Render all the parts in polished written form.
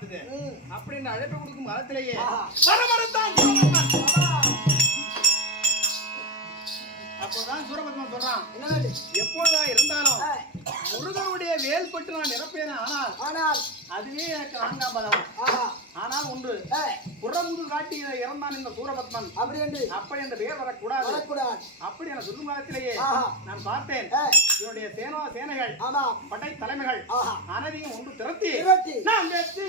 பார்த்துட்டு அப்படின்னு அழைப்பு கொடுக்கும் காலத்திலேயே வரமறுத்தான் அப்போதான் சூரபத்மன் சொல்றான், எப்பொழுதா இருந்தாலும் முருகனுடைய வேல் பட்டு நான் நிரப்பேன். ஆனால் அதுவே எனக்கு 4ஆம் பதம். ஆனால் ஒன்று புறமுது காட்டி இறந்தான் இந்த சூரபத்மன் அப்படி அந்த பெயர் வரக்கூடாது. அப்படி என சொல்லும் காலத்திலேயே நான் பார்த்தேன் இவருடைய சேனைகள் படை தலைமைகள் அனைத்தையும் ஒன்று திரட்டி நான் வெற்றி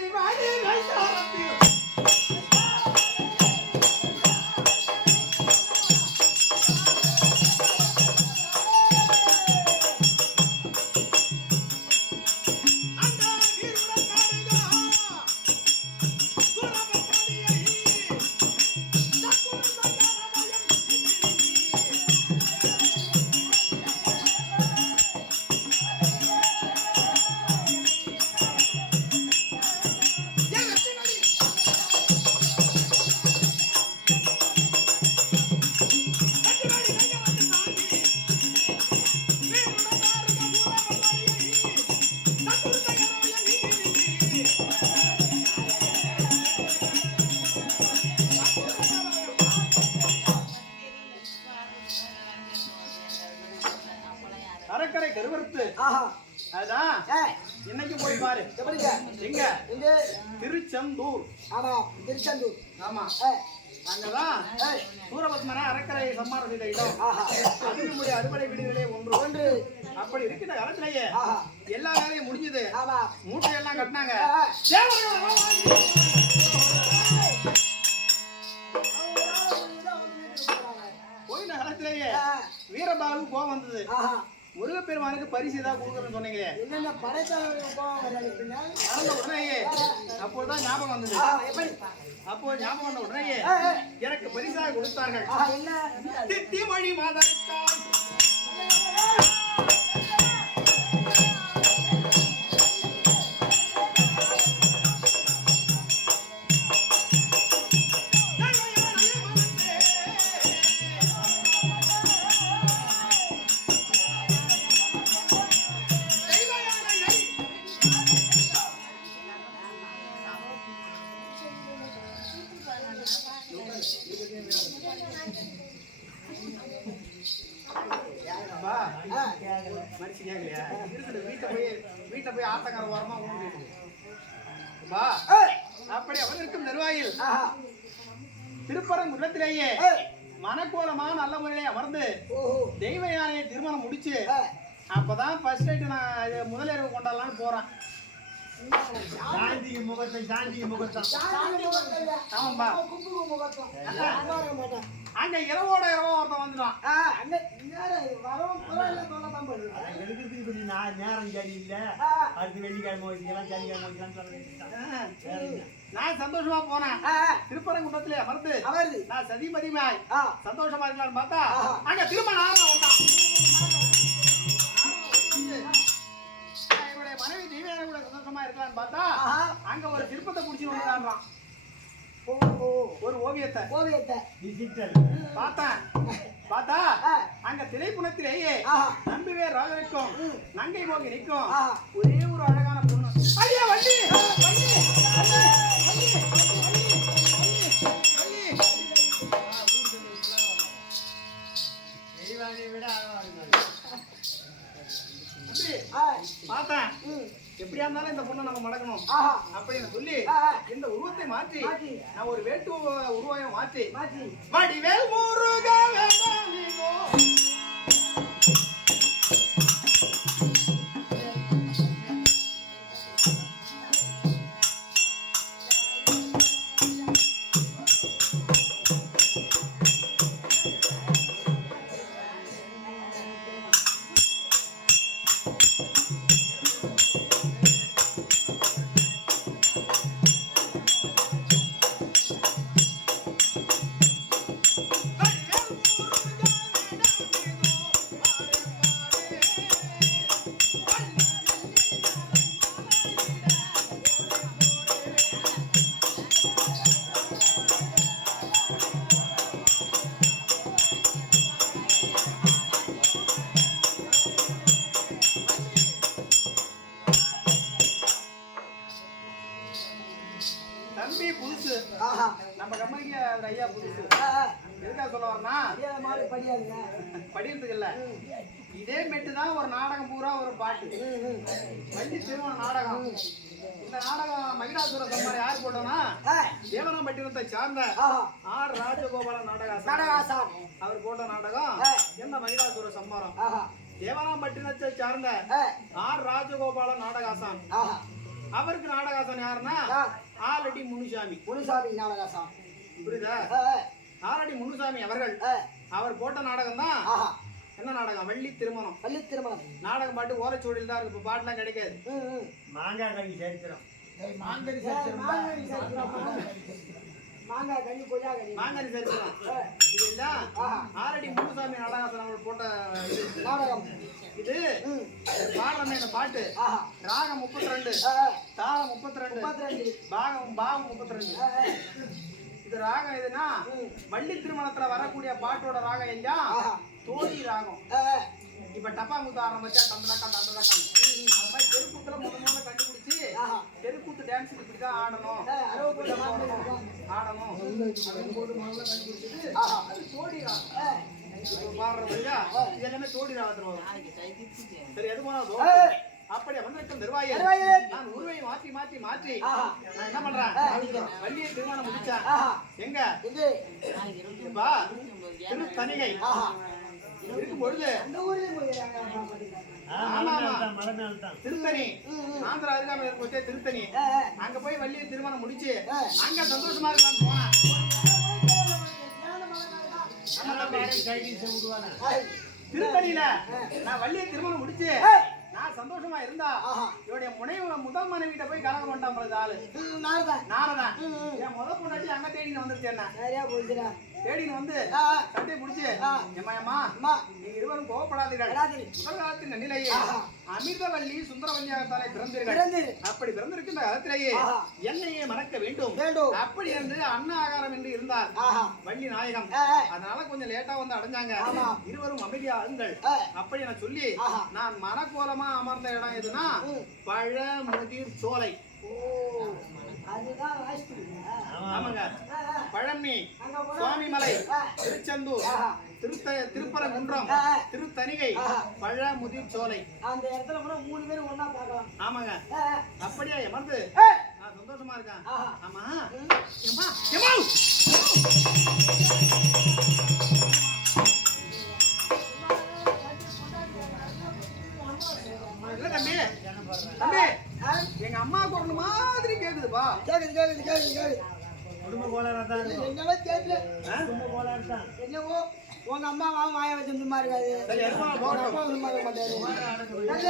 கடற்கரை கருவறுத்து அதுதான் இன்னைக்கு போய் பாரு. எங்க திருச்செந்தூர். ஆமா அங்கதான் சூரபத்மனை அறக்கரை சம்மாரம் செய்த இடம். அது நம்முடைய அறுவடை வீடுகளே ஒன்று. அப்படி இருக்கிற காலத்திலேயே எல்லா வேலையும் முடிஞ்சது. மூட்டையெல்லாம் கட்டினாங்க. போயின காலத்திலேயே வீரபாகு கோபம் வந்தது. முருகப்பெருமானுக்கு பரிசு ஏதாவது கொடுக்குறேன்னு சொன்னீங்களே, உடனேயே அப்போதான் ஞாபகம் வந்தது. அப்போ ஞாபகம் வந்த உடனேயே எனக்கு பரிசாக கொடுத்தார்கள். திட்டிமொழி மாதரித்தால் வீட்டை போய் ஆட்டக்கார ஓரமா அப்படி அவர் இருக்கும் நிர்வாகில் திருப்பரங்குன்றத்திலேயே மனக்கோலமா நல்ல முறையிலே அமர்ந்து தெய்வ யானையை திருமணம் முடிச்சு அப்பதான் ஃபர்ஸ்ட் நைட் நான் முதலிரவு கொண்டாடலாம்னு போறேன். அங்க இரவோட இரவோ ஒருத்தன் வந்துடும். நேரம் சரியில்லை, அடுத்து வெள்ளிக்கிழமை வச்சுக்கலாம், சனிக்கிழமை வச்சுக்கலாம். நான் சந்தோஷமா போனேன். திருப்பரங்குன்றத்திலே அமர்ந்து நான் சதிபதிமாய் சந்தோஷமா இருக்கலாம்னு பார்த்தா அங்க திருமணம் வந்தான். என்னுடைய மனைவி தெய்வயானை கூட சந்தோஷமா இருக்கலாம்னு பார்த்தா அங்க ஒரு சிற்பத்தை குடிச்சு வந்துடான்றான். ஒரு ஓவியத்தை பார்த்தா அங்க திரைப்புணத்திலேயே நம்பிவே ராகனுக்கும் நங்கை மோகி நிற்கும் ஒரே ஒரு அழகான பொண்ணு. ஐயா வண்டி பார்த்தேன். எப்படியா இருந்தாலும் இந்த பொண்ணை நம்ம மடக்கணும் அப்படின்னு சொல்லி இந்த உருவத்தை மாற்றி நான் ஒரு வேட்டு உருவாயம் மாற்றி வடிவேல் முருகா தம்பி புதுசு. நம்ம கம்பெனிக்கு ஐயா புதுசு. எதுக்காக சொல்ல வரனா படிக்கிறதுக்கு இல்ல, இதே மெட்டு தான் ஒரு நாடகம் பூரா ஒரு பாட்டு. வள்ளி திருமண நாடகம். இந்த நாடகம் மகிழாசுர சம்மாரி யார் போட்டோம்னா தேவனாம்பட்டினத்தை சார்ந்த ஆர் ராஜகோபாலன் நாடகாசான் அவர் போட்ட நாடகம் என்ன மகிழாசுர சம்மாரம். தேவனாம்பட்டினத்தை சார்ந்த ஆர் ராஜகோபாலன் நாடகாசான் அவருக்கு நாடகாசான் யாருன்னா ஆலடி முனுசாமி நாடகாசான். புரியுதா? ஆலடி முனுசாமி அவர்கள் அவர் போட்ட நாடகம் தான் என்ன நாடகம்? வள்ளி திருமணம். நாடகம் பாட்டு ஓலைச்சுவடியில் தான் இருக்கு. இப்ப பாட்டுலாம் கிடைக்காது. மாங்காய் கனி சரித்திரம். இதுதான் ஆலடி முனுசாமி நாடகாசன் அவர் போட்ட நாடகம். இது பாடுறமே இந்த பாட்டு ராகம் 32, தாளம் 32, பாகம் 32. இது ராகம் எதுனா வள்ளி திருமணத்துல வரக்கூடிய பாட்டோட ராகம் எல்லாம் தோழி ராகம். இப்ப டப்பா முத்த ஆரம்பிச்சா தந்தனக்கம் அந்த மாதிரி தெருக்கூத்துல முதல்ல கண்டுபிடிச்சு தெருக்கூத்து டான்ஸ் இப்படிதான் ஆடணும் கண்டுபிடிச்சது அது தோழி ராகம். பாடுறது இல்லையா இது எல்லாமே தோழி ராகத்துல வரும். சரி எது போனாலும் அப்படியே வந்திருக்கும் நிர்வாகி நான் உருவை மாற்றி மாற்றி மாற்றி நான் என்ன பண்றேன் வள்ளியை திருமணம் முடிச்சேன். எங்க திருத்தணிகை இருக்கும் பொழுது திருத்தணி ஆந்திரா அருகாமல் இருக்க திருத்தணி அங்க போய் வள்ளியை திருமணம் முடிச்சு அங்க சந்தோஷமா இருக்கான்னு போனேன். திருத்தணியில நான் வள்ளியை திருமணம் முடிச்சு நான் சந்தோஷமா இருந்தா இவருடைய முதல் மனைவிட்ட போய் கலகம் கொண்டான் ஆளு நாரதான். என் முதல் பொண்டாட்டி அங்க தேடின்னு வந்துருச்சு. என்ன தேடின்னு வந்து சட்டையை பிடிச்சு ஏமா நீங்க இருவரும் கோவப்படாதீர்கள். முதல் காலத்தின் நிலையே அமிர்தவல்லி சுந்தரவல்லியாகத்தானே பிறந்தீர்கள். அப்படி பிறந்திருக்கின்ற காலத்திலேயே என்னையே மறக்க வேண்டும் அப்படி என்று அன்ன ஆகாரம் என்று இருந்தார் வள்ளி நாயகம். அதனால கொஞ்சம் லேட்டா வந்து அடைஞ்சாங்க. இருவரும் அமைதியா இருங்கள் அப்படி என சொல்லி நான் மனக்கோலமா அமர்ந்த இடம் எதுனா பழமுதிர் சோலை. ஆமாங்க, பழனி, சுவாமிமலை, திருச்செந்தூர், திருப்பரங்குன்றம், திருத்தணிகை, பழமுதிர் சோலை. அந்த இடத்துல கூட 3 பேரும் ஒண்ணா பார்க்கலாம். ஆமாங்க, அப்படியே அமர்ந்து நான் சந்தோஷமா இருக்கேன். ஆமா தம்பி தம்பி எங்க அம்மா குரல் மாதிரி கேக்குதுப்பா. கேக்குது குடும்ப கோளாறு தான். என்னவோ கேட்கல. குடும்ப கோளாறு தான். என்னவோ உங்க அம்மா மாமா வாய வச்சு சும்மா இருக்காது. சரி அம்மா போறோம். சும்மா இருக்க மாட்டாரு. நல்ல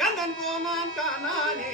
கந்தன் போனான் காணானே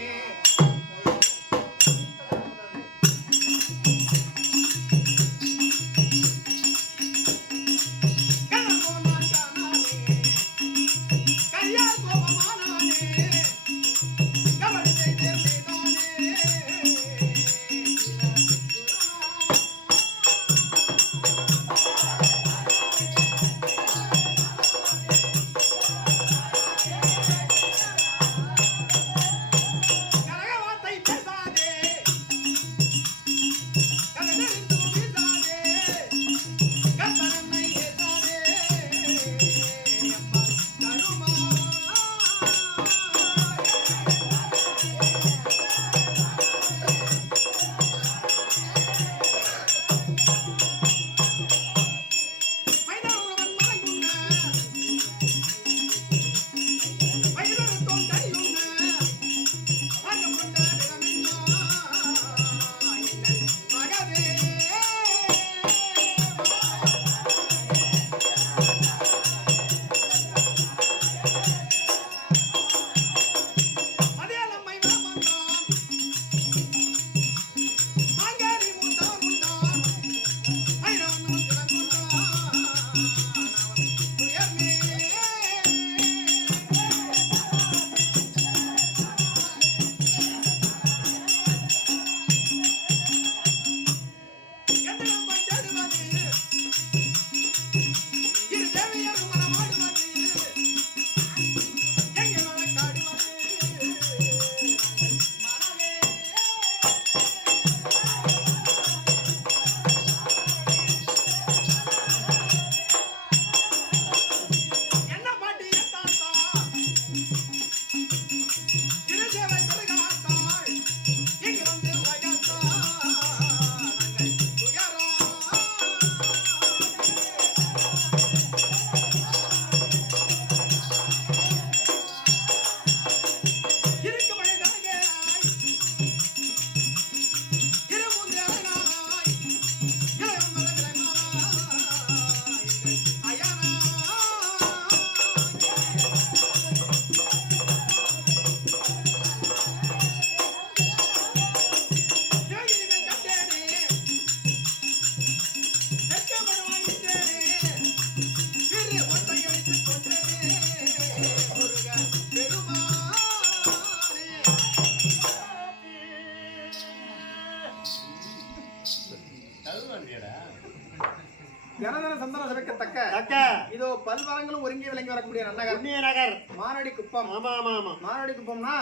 ஜனதன சந்தன சிறக்கத்தக்க தக்க இதோ பல்வரங்களும் ஒருங்கி விளங்கி வரக்கூடிய நன்னகர் புண்ணிய நகர். மாரடி குப்பம். ஆமா ஆமா ஆமா. மாரடி குப்பம்னா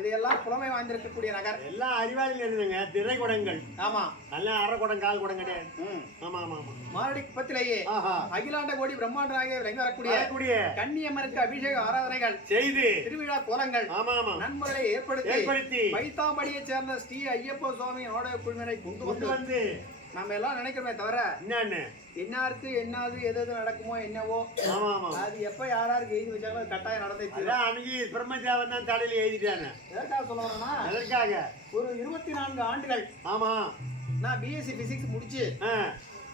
இதெல்லாம் புலமை வாய்ந்திருக்கக்கூடிய நகர். எல்லாம் அறிவாளிகள் இருந்துங்க. திரை குடங்கள். ஆமா. நல்ல அரை குடம் கால் குடம் கிடையாது. ஆமா ஆமா ஆமா. மாரடி குப்பத்திலேயே அகிலாண்ட கோடி பிரம்மாண்டராக விளங்கி வரக்கூடிய கன்னியம்மனுக்கு அபிஷேக ஆராதனைகள் செய்து திருவிழா கோலங்கள் ஆமா ஆமா நன்முறையை ஏற்படுத்தி பைத்தாம்படியை சேர்ந்த ஸ்ரீ ஐயப்ப சுவாமி நாடக குழுவினரை கொண்டு வந்து நம்ம எல்லாம் நினைக்கிறோமே தவிர என்னாருக்கு என்னது எது நடக்குமோ என்னவோ அது எப்ப யாராருக்கு எழுதி வச்சாங்களோ கட்டாயம் நடந்துச்சு. அன்னைக்கு பிரம்மஜாவன் தான் தலையில எழுதிட்டாங்க. எதற்காக சொல்ல வரேன்னா எதற்காக ஒரு 24 ஆண்டுகள் ஆமா நான் பிஎஸ்சி பிசிக்ஸ் முடிச்சு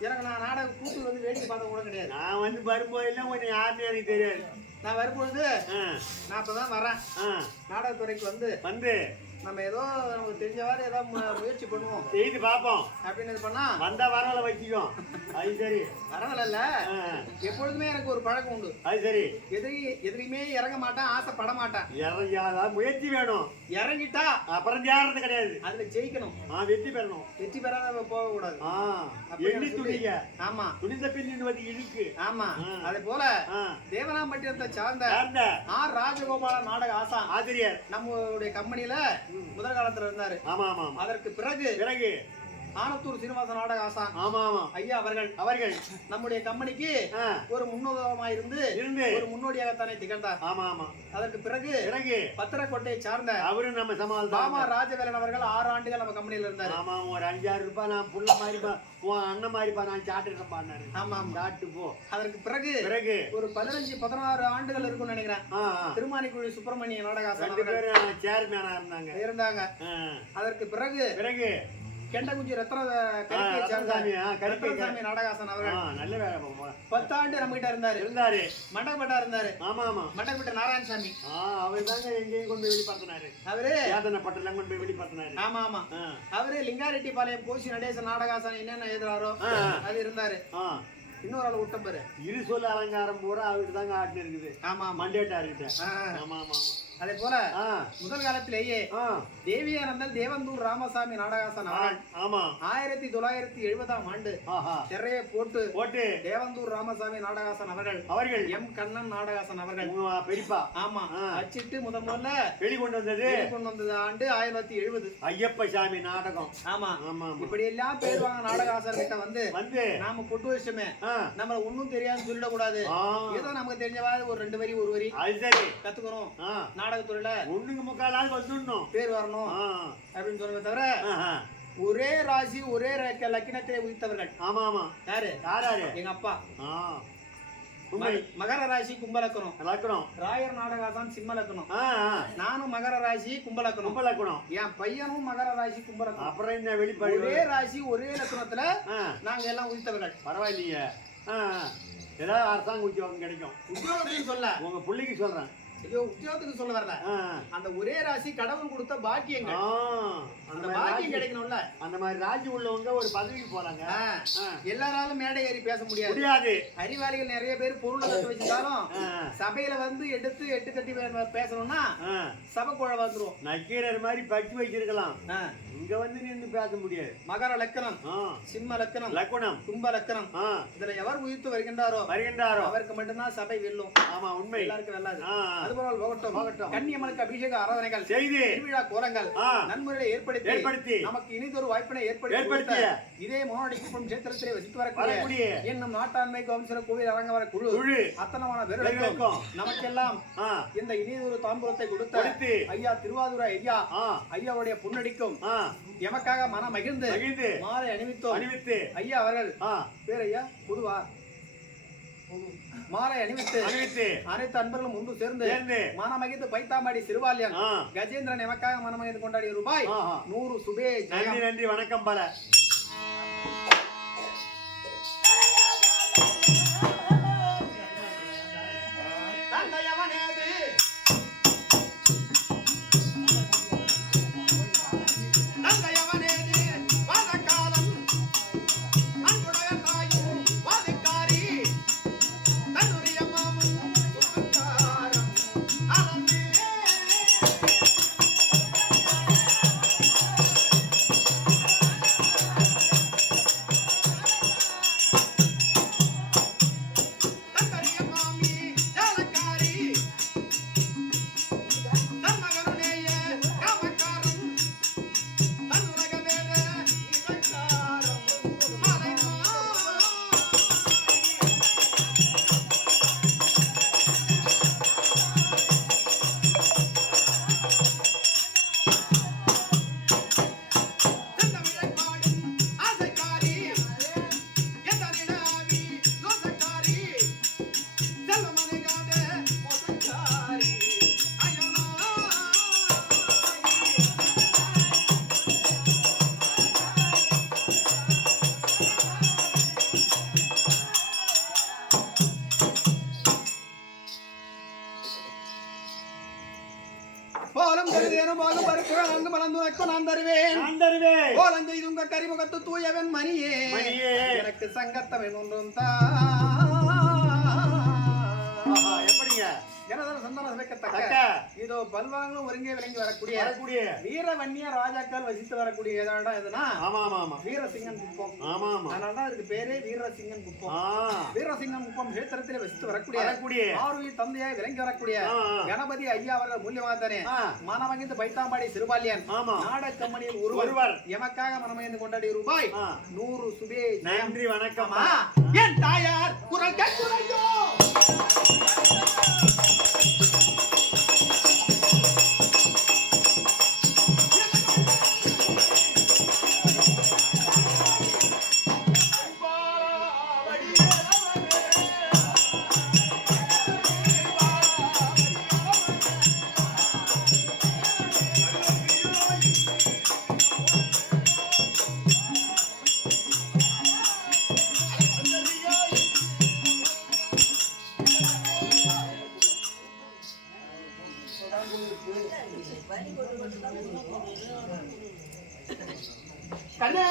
எனக்கு நான் நாடகம் கூட்டு வந்து வேடிக்கை பார்த்த கூட கிடையாது. நான் வந்து வரும்போதெல்லாம் கொஞ்சம் யாருன்னு எனக்கு தெரியாது. நான் வரும்பொழுது நான் இப்பதான் வரேன் நாடகத்துறைக்கு வந்து நம்ம ஏதோ நமக்கு தெரிஞ்சவாறு ஏதோ முயற்சி பண்ணுவோம் செய்து பார்ப்போம் அப்படின்னு இது பண்ணா வந்தா வரவலை வச்சுக்கோம். அது சரி வரவல இல்ல எப்பொழுதுமே எனக்கு ஒரு பழக்கம் உண்டு. அது சரி எதிரியுமே இறங்க மாட்டேன் ஆசைப்பட மாட்டேன். இறங்காத முயற்சி வேணும். இறங்கிட்டா அப்புறம் தேடுறது கிடையாது. அதுல ஜெயிக்கணும். வெற்றி பெறணும். வெற்றி பெறாத போக கூடாது. எண்ணி துணிங்க. ஆமா துணிந்த பின் இருக்கு. ஆமா அதே போல தேவனாம்பட்டினத்தை சார்ந்த ஆர் ராஜகோபால நாடக ஆசிரியர் நம்மளுடைய கம்பெனியில முதல் காலத்துல இருந்தாரு. ஆமா ஆமா. அதற்கு பிறகு ஆனத்தூர் சீனிவாச நாடக ஆசான் ஆமா ஆமா ஐயா அவர்கள் நம்முடைய கம்பெனிக்கு ஒரு முன்னோதமாக இருந்து ஒரு முன்னோடியாகத்தானே திகழ்ந்தார். ஆமா ஆமா. அதற்கு பிறகு பத்திரக்கோட்டையை சார்ந்த அவரு நம்ம சமாள் பாமா ராஜவேலன் அவர்கள் 6 ஆண்டுகள் நம்ம கம்பெனியில இருந்தாரு. ஆமா ஒரு 5,000 ரூபாய் நான் புள்ள மாதிரி அண்ணன் மாதிரிப்பா நான் சாப்பிட்டு பாடினாரு. ஆமா சாப்பிட்டு போ. அதற்கு பிறகு ஒரு 15-16 ஆண்டுகள் இருக்கும்னு நினைக்கிறேன். திருமானிக்குழி சுப்பிரமணிய நாடக ஆசான் சேர்மேனா இருந்தாங்க. அதற்கு பிறகு கெண்டகுஞ்சி ரத்னசாமி நாடகாசன் அவர்கள் நல்ல வேலை 10 ஆண்டு நம்ம கிட்ட இருந்தாரு. மண்டகப்பட்டா இருந்தாரு. ஆமா ஆமா மண்டகப்பட்ட நாராயணசாமி அவர் தாங்க எங்கேயும் கொண்டு வெளிப்படுத்தினாரு. அவரு பட்டெல்லாம் கொண்டு போய் வெளிப்படுத்தினாரு. ஆமா ஆமா. அவரு லிங்காரெட்டி பாளையம் கோசி நடேசன் நாடகாசன் என்னென்ன எழுதுறாரோ அது இருந்தாரு. இன்னொரு ஆள் விட்ட பாரு இரு சொல்ல அலங்காரம் பூரா அவர்கிட்ட தாங்க ஆட்டு இருக்குது. ஆமா மண்டேட்டா இருக்கிட்ட. ஆமா ஆமா. அதே போல முதல் காலத்திலேயே தேவியானந்தன் தேவந்தூர் ராமசாமி நாடகாசன் அவர்கள் 1970ஆம் ஆண்டு திரையை போட்டு தேவந்தூர் ராமசாமி நாடகாசன் அவர்கள் எம் கண்ணன் நாடகாசன் அவர்கள் பெரியப்பா ஆமா அச்சிட்டு முதல்ல வெளிக்கொண்டு வந்தது ஆண்டு 1970 ஐயப்ப சாமி நாடகம். ஆமா ஆமா. இப்படி எல்லாம் பேர் வாங்க நாடகாசன் கிட்ட வந்து நாம பொட்டு விஷயமே நம்ம ஒன்னும் தெரியாதுன்னு சொல்லிடக்கூடாது. ஏதோ நமக்கு தெரிஞ்சவாது ஒரு 2 வரி ஒரு வரி கத்துக்கணும். நாடகத்துறையில ஒண்ணுக்கு முக்காலாவது வந்துடணும் பேர் வரணும் அப்படின்னு சொல்லுங்க தவிர ஒரே ராசி ஒரே லக்கினத்திலே உதித்தவர்கள். ஆமா ஆமா. யாரு எங்க அப்பா மகர ராசி கும்பலக்கணம் ராயர் நாடகாதான் சிம்ம லக்கணம். நானும் மகர ராசி கும்பலக்கணம் என் பையனும் மகர ராசி கும்பலக்கணம். அப்புறம் என்ன வெளிப்பாடு ஒரே ராசி ஒரே லக்கணத்துல நாங்க எல்லாம் உதித்தவர்கள். பரவாயில்லையே ஏதாவது அரசாங்க உத்தியோகம் கிடைக்கும். உத்தியோகத்தையும் சொல்ல உங்க பிள்ளைக்கு சொல்றேன். ஐயோ உத்தியோகத்துக்கு சொல்ல வரல. அந்த ஒரே ராசி கடவுள் கொடுத்த பாக்கியங்கள். அந்த பாக்கியம் கிடைக்கணும்ல. அந்த மாதிரி ராசி உள்ளவங்க ஒரு பதவிக்கு போறாங்க. எல்லாராலும் மேடை ஏறி பேச முடியாது. அறிவாளிகள் நிறைய பேர் பொருளை கட்டு வச்சிருந்தாலும் சபையில வந்து எடுத்து எட்டு கட்டி பேசணும்னா சபை குழ வந்துரும். நக்கீரர் மாதிரி பட்டி வச்சிருக்கலாம். இங்க வந்து நின்று பேச முடியாது. மகர லக்கணம் சிம்ம லக்கணம் கும்ப லக்கணம் இதுல எவர் உயிர்த்து வருகின்றாரோ அவருக்கு மட்டும்தான் சபை வெல்லும். ஆமா உண்மை. எல்லாருக்கும் வெல்லாது. அதுபோல் போகட்டும் கன்னியம்மனுக்கு அபிஷேக ஆராதனைகள் செய்து திருவிழா கோலங்கள் நன்முறையை ஏற்படுத்தி நமக்கு இனிதொரு வாய்ப்பினை ஏற்படுத்தி இதே மோனடிக்குப்பம் கஷேத்திரத்திலே வசித்து வரக்கூடிய என்னும் நாட்டாண்மை கவுன்சிலர் கோவில் அரங்கவர குழு அத்தனமான பேர்களுக்கும் நமக்கெல்லாம் இந்த இனிதொரு தாம்பூலத்தை கொடுத்து ஐயா திருவாதுரை ஐயாவுடைய பொன்னடிக்கும் எமக்காக மனம் மகிழ்ந்து மாலை அணிவித்து ஐயா அவர்கள் பேர் ஐயா புதுவா மாலை அணிவித்து அனைத்து அன்பர்களும் முன்பு சேர்ந்து மனமகிழ்ந்து பைத்தாம்பாடி சிறுவாலியன் கஜேந்திரன் எமக்காக மனமகிழ்ந்து கொண்டாடிய ரூபாய் 100 சுபே. நன்றி வணக்கம் பல. போலம் கருதேனும் பாகு பருப்பு நன்கு மலர்ந்து உனக்கு நான் தருவேன் போலம் செய்து உங்க கரிமுகத்து தூயவன் மணியே எனக்கு சங்கத்தவன் ஒன்றும் எப்படிங்க ஜனதன சந்தான சிறக்கத்தக்க இதோ பல்வாங்களும் ஒருங்கே விளங்கி வரக்கூடிய வீரவன்னிய ராஜாக்கள் வசித்து வரக்கூடிய இடம் எதுனா வீரசிங்கன் குப்பம். அதனாலதான் அதுக்கு பேரே வீரசிங்கன் குப்பம். வீரசிங்கன் குப்பம் கஷேத்திரத்திலே வசித்து வரக்கூடிய ஆறுயிர் தந்தையாய் விளங்கி வரக்கூடிய கணபதி ஐயா அவர்கள் மூலியமாகத்தானே மனமகிழ்ந்து பைத்தாம்பாடி சிறுபாலியன் நாடக கம்பெனியில் ஒருவர் எமக்காக மனமகிழ்ந்து கொண்டாடிய ரூபாய் 100 சுபே. நன்றி வணக்கம். என் தாயார் குரல் கேட்குறையோ கண்ணே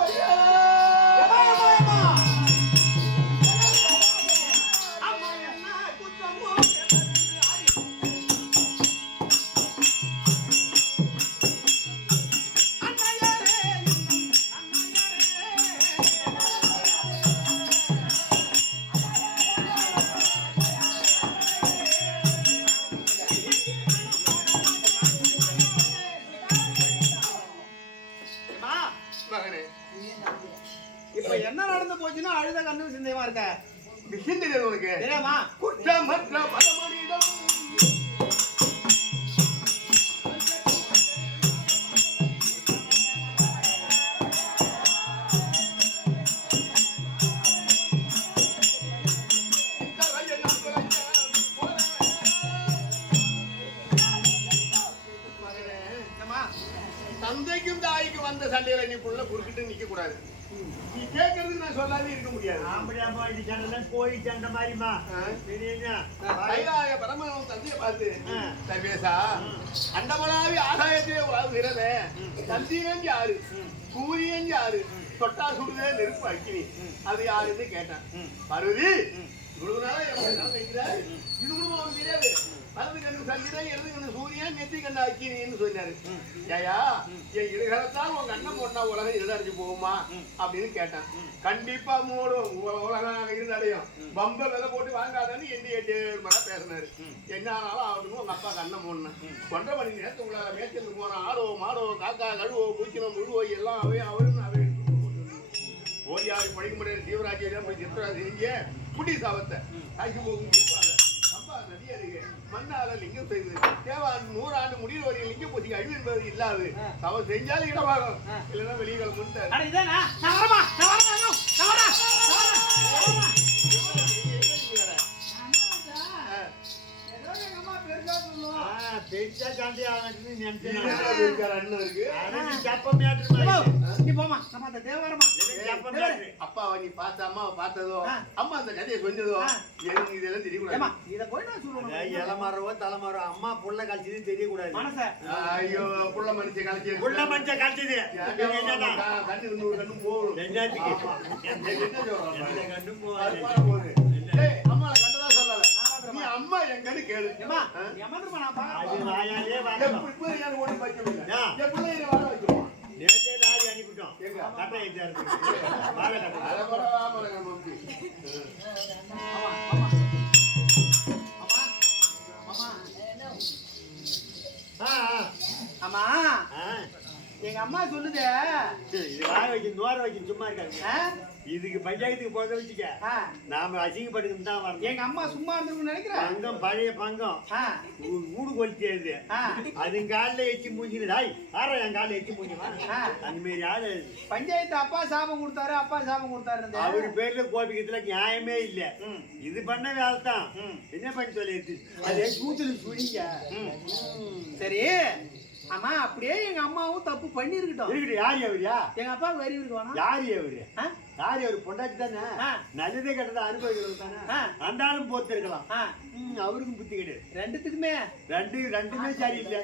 வரியா அம்மா என்ன குத்தமோ இப்ப என்ன நடந்து போச்சுன்னா அழுத கண்ணு சிந்தையமா இருக்க சிந்தனை உனக்கு தெரியாமா குற்றமற்ற பதமனிடம் தந்தைக்கும் தாய்க்கும் வந்த சண்டையில நீ புள்ள குறுக்கிட்டு நிக்க கூடாது. நீ கேட்கறதுக்கு நான் சொல்லாம இருக்க முடியாது. ஆம்படியாமா இது சண்டை கோழி சண்டை மாதிரிமா கைலாய பரமன் தந்தையை பார்த்து சர்வேசா அண்டமலாவி ஆகாயத்திலே உலாவுகிறத சந்திரன் யாரு சூரியன் யாரு தொட்டா சுடுதே நெருப்பு அக்கினி அது யாருன்னு கேட்டான். பார்வதி இவ்வளவு நாளா வைக்கிறாரு இது கூட அவனுக்கு தெரியாது. வலது கண்ணு சந்திரன் இடது கண்ணு சூரியன் நெத்தி கண்ணு அக்கினின்னு சொன்னாரு. ஏயா என் இடுகாலத்தான் உங்க அண்ணன் போட்டா உலகம் இருந்தடிச்சு போகுமா அப்படின்னு கேட்டான். கண்டிப்பா மூடும் உலகம் இருந்தடையும் பம்ப விலை போட்டு வாங்காதான்னு 8 மணி பேசினாரு. என்ன ஆனாலும் அவனுக்கு உங்க அப்பா கண்ணம் போடணும் 1.5 மணி நேரத்துக்கு உள்ள மேய்ச்சலுக்கு போன ஆடோ மாடோ காக்கா கழுவோ பூச்சினம் முழுவோ எல்லாம் அவரும் ஓடியாரு படிக்க முடியாது. தீவிராஜ்யம் போய் சித்திராஜ் செஞ்ச குடி சாபத்தை காய்ச்சி போகும் சம்பா நதி அருகே மண்ணால லிங்கம் செய்து தேவா 100 ஆண்டு முடிவு வரையும் லிங்க பூஜைக்கு அழிவு என்பது இல்லாது அவன் செஞ்சாலும் இடமாகும் இல்லைன்னா வெளியே முன்ன பெருசா சண்டை ஆகணும்னு நினைச்சேன். அப்பா நீ பார்த்த அம்மாவை பார்த்ததோ அம்மா அந்த கதையை சொன்னதோ எனக்கு இதெல்லாம் தெரியக்கூடாது. இளமரவோ தலைமரோ அம்மா புள்ள கழிச்சது தெரியக்கூடாது. ஐயோ புள்ள மனுஷன் கழிச்சது புள்ள மனுஷன் கழிச்சது கண்ணு இன்னொரு கண்ணும் போகும் போகுது. அம்மாவை கண்டதா சொல்லல நீ அம்மா எங்கன்னு கேளு. ஒண்ணு வைக்கவில்லை என் பிள்ளை வாழ வைக்கிறோம். நேற்றே லாரி அனுப்பிட்டோம். கட்டை அம்மா எங்க அம்மா சொல்லுது வாய வைக்க நோர வைக்க சும்மா இருக்காங்க. இதுக்கு பஞ்சாயத்துக்கு போக வச்சுக்க நாம அசிங்கப்பட்டு தான் வரணும். எங்க அம்மா சும்மா இருந்திருக்குன்னு நினைக்கிறேன். பங்கம் பழைய பங்கம் ஊடு கொளுத்தியது அது காலில் எச்சி மூஞ்சிடாய் ஆறா என் காலில் எச்சி மூஞ்சிமா அந்த மாரி ஆளு. பஞ்சாயத்து அப்பா சாபம் கொடுத்தாரு அப்பா சாபம் கொடுத்தாரு. அவரு பேர்ல கோபிக்கிறதுல நியாயமே இல்ல. இது பண்ண வேலை தான் என்ன பண்ணி சொல்லிடுச்சு அது சூத்துல சுழிங்க. சரி ஆமா அப்படியே எங்க அம்மாவும் தப்பு பண்ணி இருக்கட்டும். யாரு அவரியா? எங்க அப்பா வரி இருக்கணும். யாரு அவரு? யாரு அவரு? பொண்டாட்டி தானே, நல்லதே கெட்டதை அனுபவிக்கிறது தானே. அந்த ஆளும் போத்து இருக்கலாம், அவருக்கும் புத்தி கிடையாது. ரெண்டுத்துக்குமே ரெண்டுமே சரியில்லை.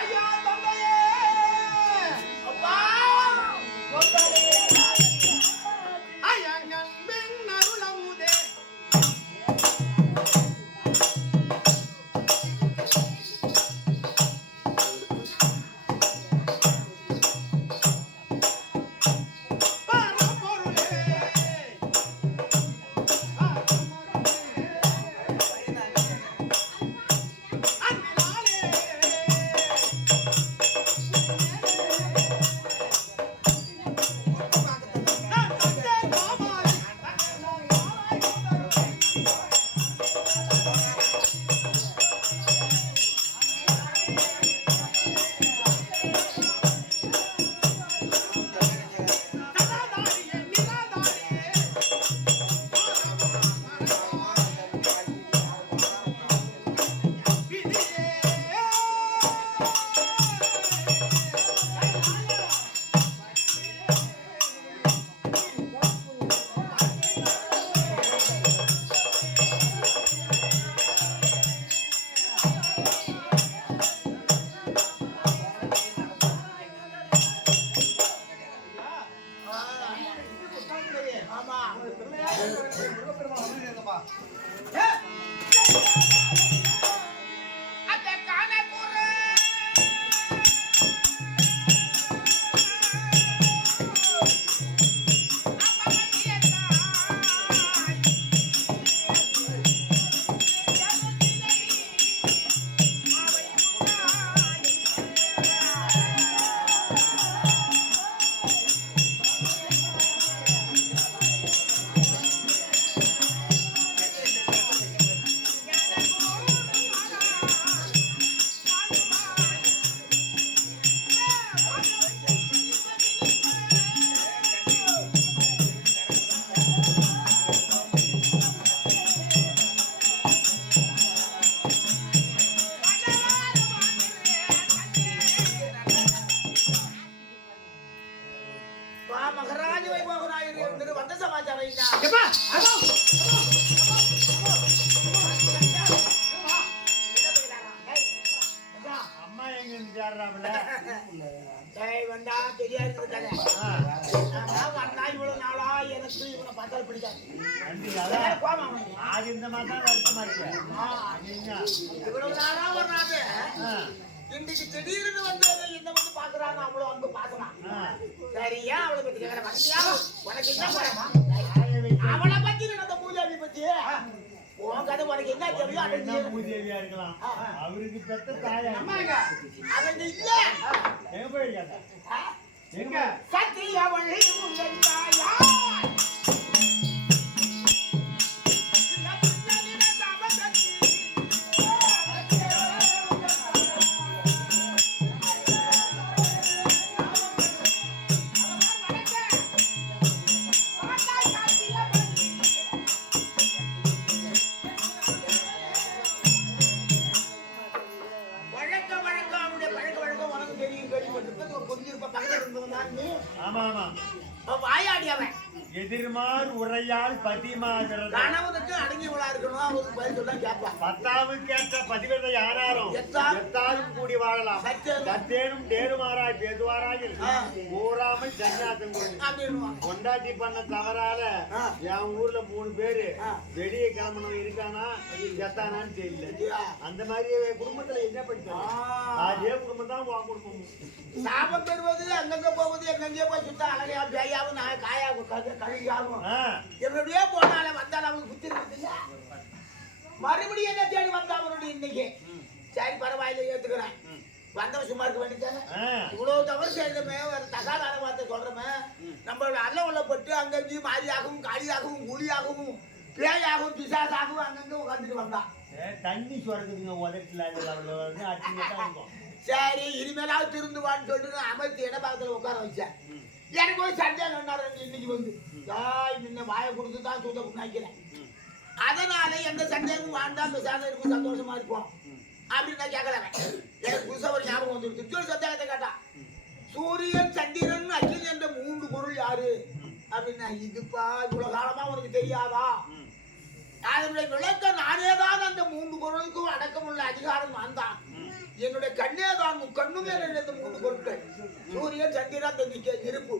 ஐயா தந்தையே, அப்பா அம்மா எங்க இருந்து வந்தா தெரியாது இவ்வளவு நாளா எனக்கு இவனை பார்த்தாலும் பிடிக்காது. இந்த மாதிரி தான் வருத்தமா இருக்கு. இவ்வளவு நாளா வர்றாங்க, இன்னைக்கு திடீர்னு வந்து என்ன வந்து பாக்குறாங்க, அவ்வளவு அங்க பாக்கலாம். சரியா அவளை பத்தி கேட்கற பத்தியா உனக்கு என்ன பரமா? அவளை பத்தி நடந்த பூஜாவி பத்தி உன் கதை உனக்கு என்ன தெரியும்? அது பூஜேவியா இருக்கலாம், அவருக்கு பெத்த தாயா அவங்க இல்ல. எங்க போயிருக்காங்க? எங்க சத்தியா வழி தாயா எதிர்மார் உரையால் பதிமாகிறது. கணவனுக்கு அடங்கியவளா இருக்கணும், அவருக்கு பதில் சொன்னா கேட்பான். பத்தாவுக்கு ஏற்ற பதிவிரதை யாராரும் எத்தாலும் கூடி வாழலாம். சத்தேனும் தேருமாறாய் பேசுவாராயில் கூறாமல் சன்னியாசம் கொண்டாட்டி பண்ண தவறால என் ஊர்ல 3 பேரு வெளியே கிளம்பணும் இருக்கானா செத்தானான்னு தெரியல. அந்த மாதிரி குடும்பத்துல என்ன படிச்சான்? அதே குடும்பம் தான் உன் குடும்பம். சாபம் பெறுவது அங்கங்க போவது எங்கெங்கே போய் சுத்தா அழகையா பேயாவும் நான் காயாகும் கழுவியாகும் எப்படியே போனாலும் வந்தாலும் அவனுக்கு புத்தி இருக்குல்ல. மறுபடியும் என்ன தேடி வந்தா அவனுடைய இன்னைக்கு சரி பரவாயில்ல ஏத்துக்கிறேன். வந்தவன் சும்மா இருக்க வேண்டியதானே? இவ்வளவு தவறு செய்தமே ஒரு தகாதார வார்த்தை சொல்றமே நம்மளோட அல்ல உள்ளப்பட்டு அங்கங்கேயும் மாரியாகவும் காளியாகவும் குழியாகவும் பேயாகவும் பிசாசாகவும் அங்கங்க உட்காந்துட்டு வந்தான். தண்ணி சுரக்குதுங்க உதட்டுல இருக்கும். சரி இனிமேலாவது திருந்துவான்னு சொல்லிட்டு அமர்த்தி இடபாகத்துல உட்கார வச்சேன். எனக்கு ஒரு சண்டை சொன்னாரு இன்னைக்கு வந்து முன்ன வாயை கொடுத்து தான் சூத்த புண்ணாக்கிறேன். அதனால எந்த சந்தேகமும் வேண்டாம், பேசாத இருக்கும், சந்தோஷமா இருப்போம் அப்படின்னு நான் கேட்கல. எனக்கு புதுசா ஒரு ஞாபகம் வந்துருக்கு. திருச்சூர் சந்தேகத்தை கேட்டா, சூரியன் சந்திரன் அக்னி என்ற 3 பொருள் யாரு அப்படின்னா, இதுப்பா இவ்வளவு காலமா உனக்கு தெரியாதா? அதனுடைய விளக்கம் நானேதான். அந்த 3 பொருளுக்கும் அடக்கமுள்ள அதிகாரம் நான் தான். என்னுடைய கண்ணே தான், கண்ணுமே இந்த 3 பொருட்கள், சூரியன் சந்திரன் நெருப்பு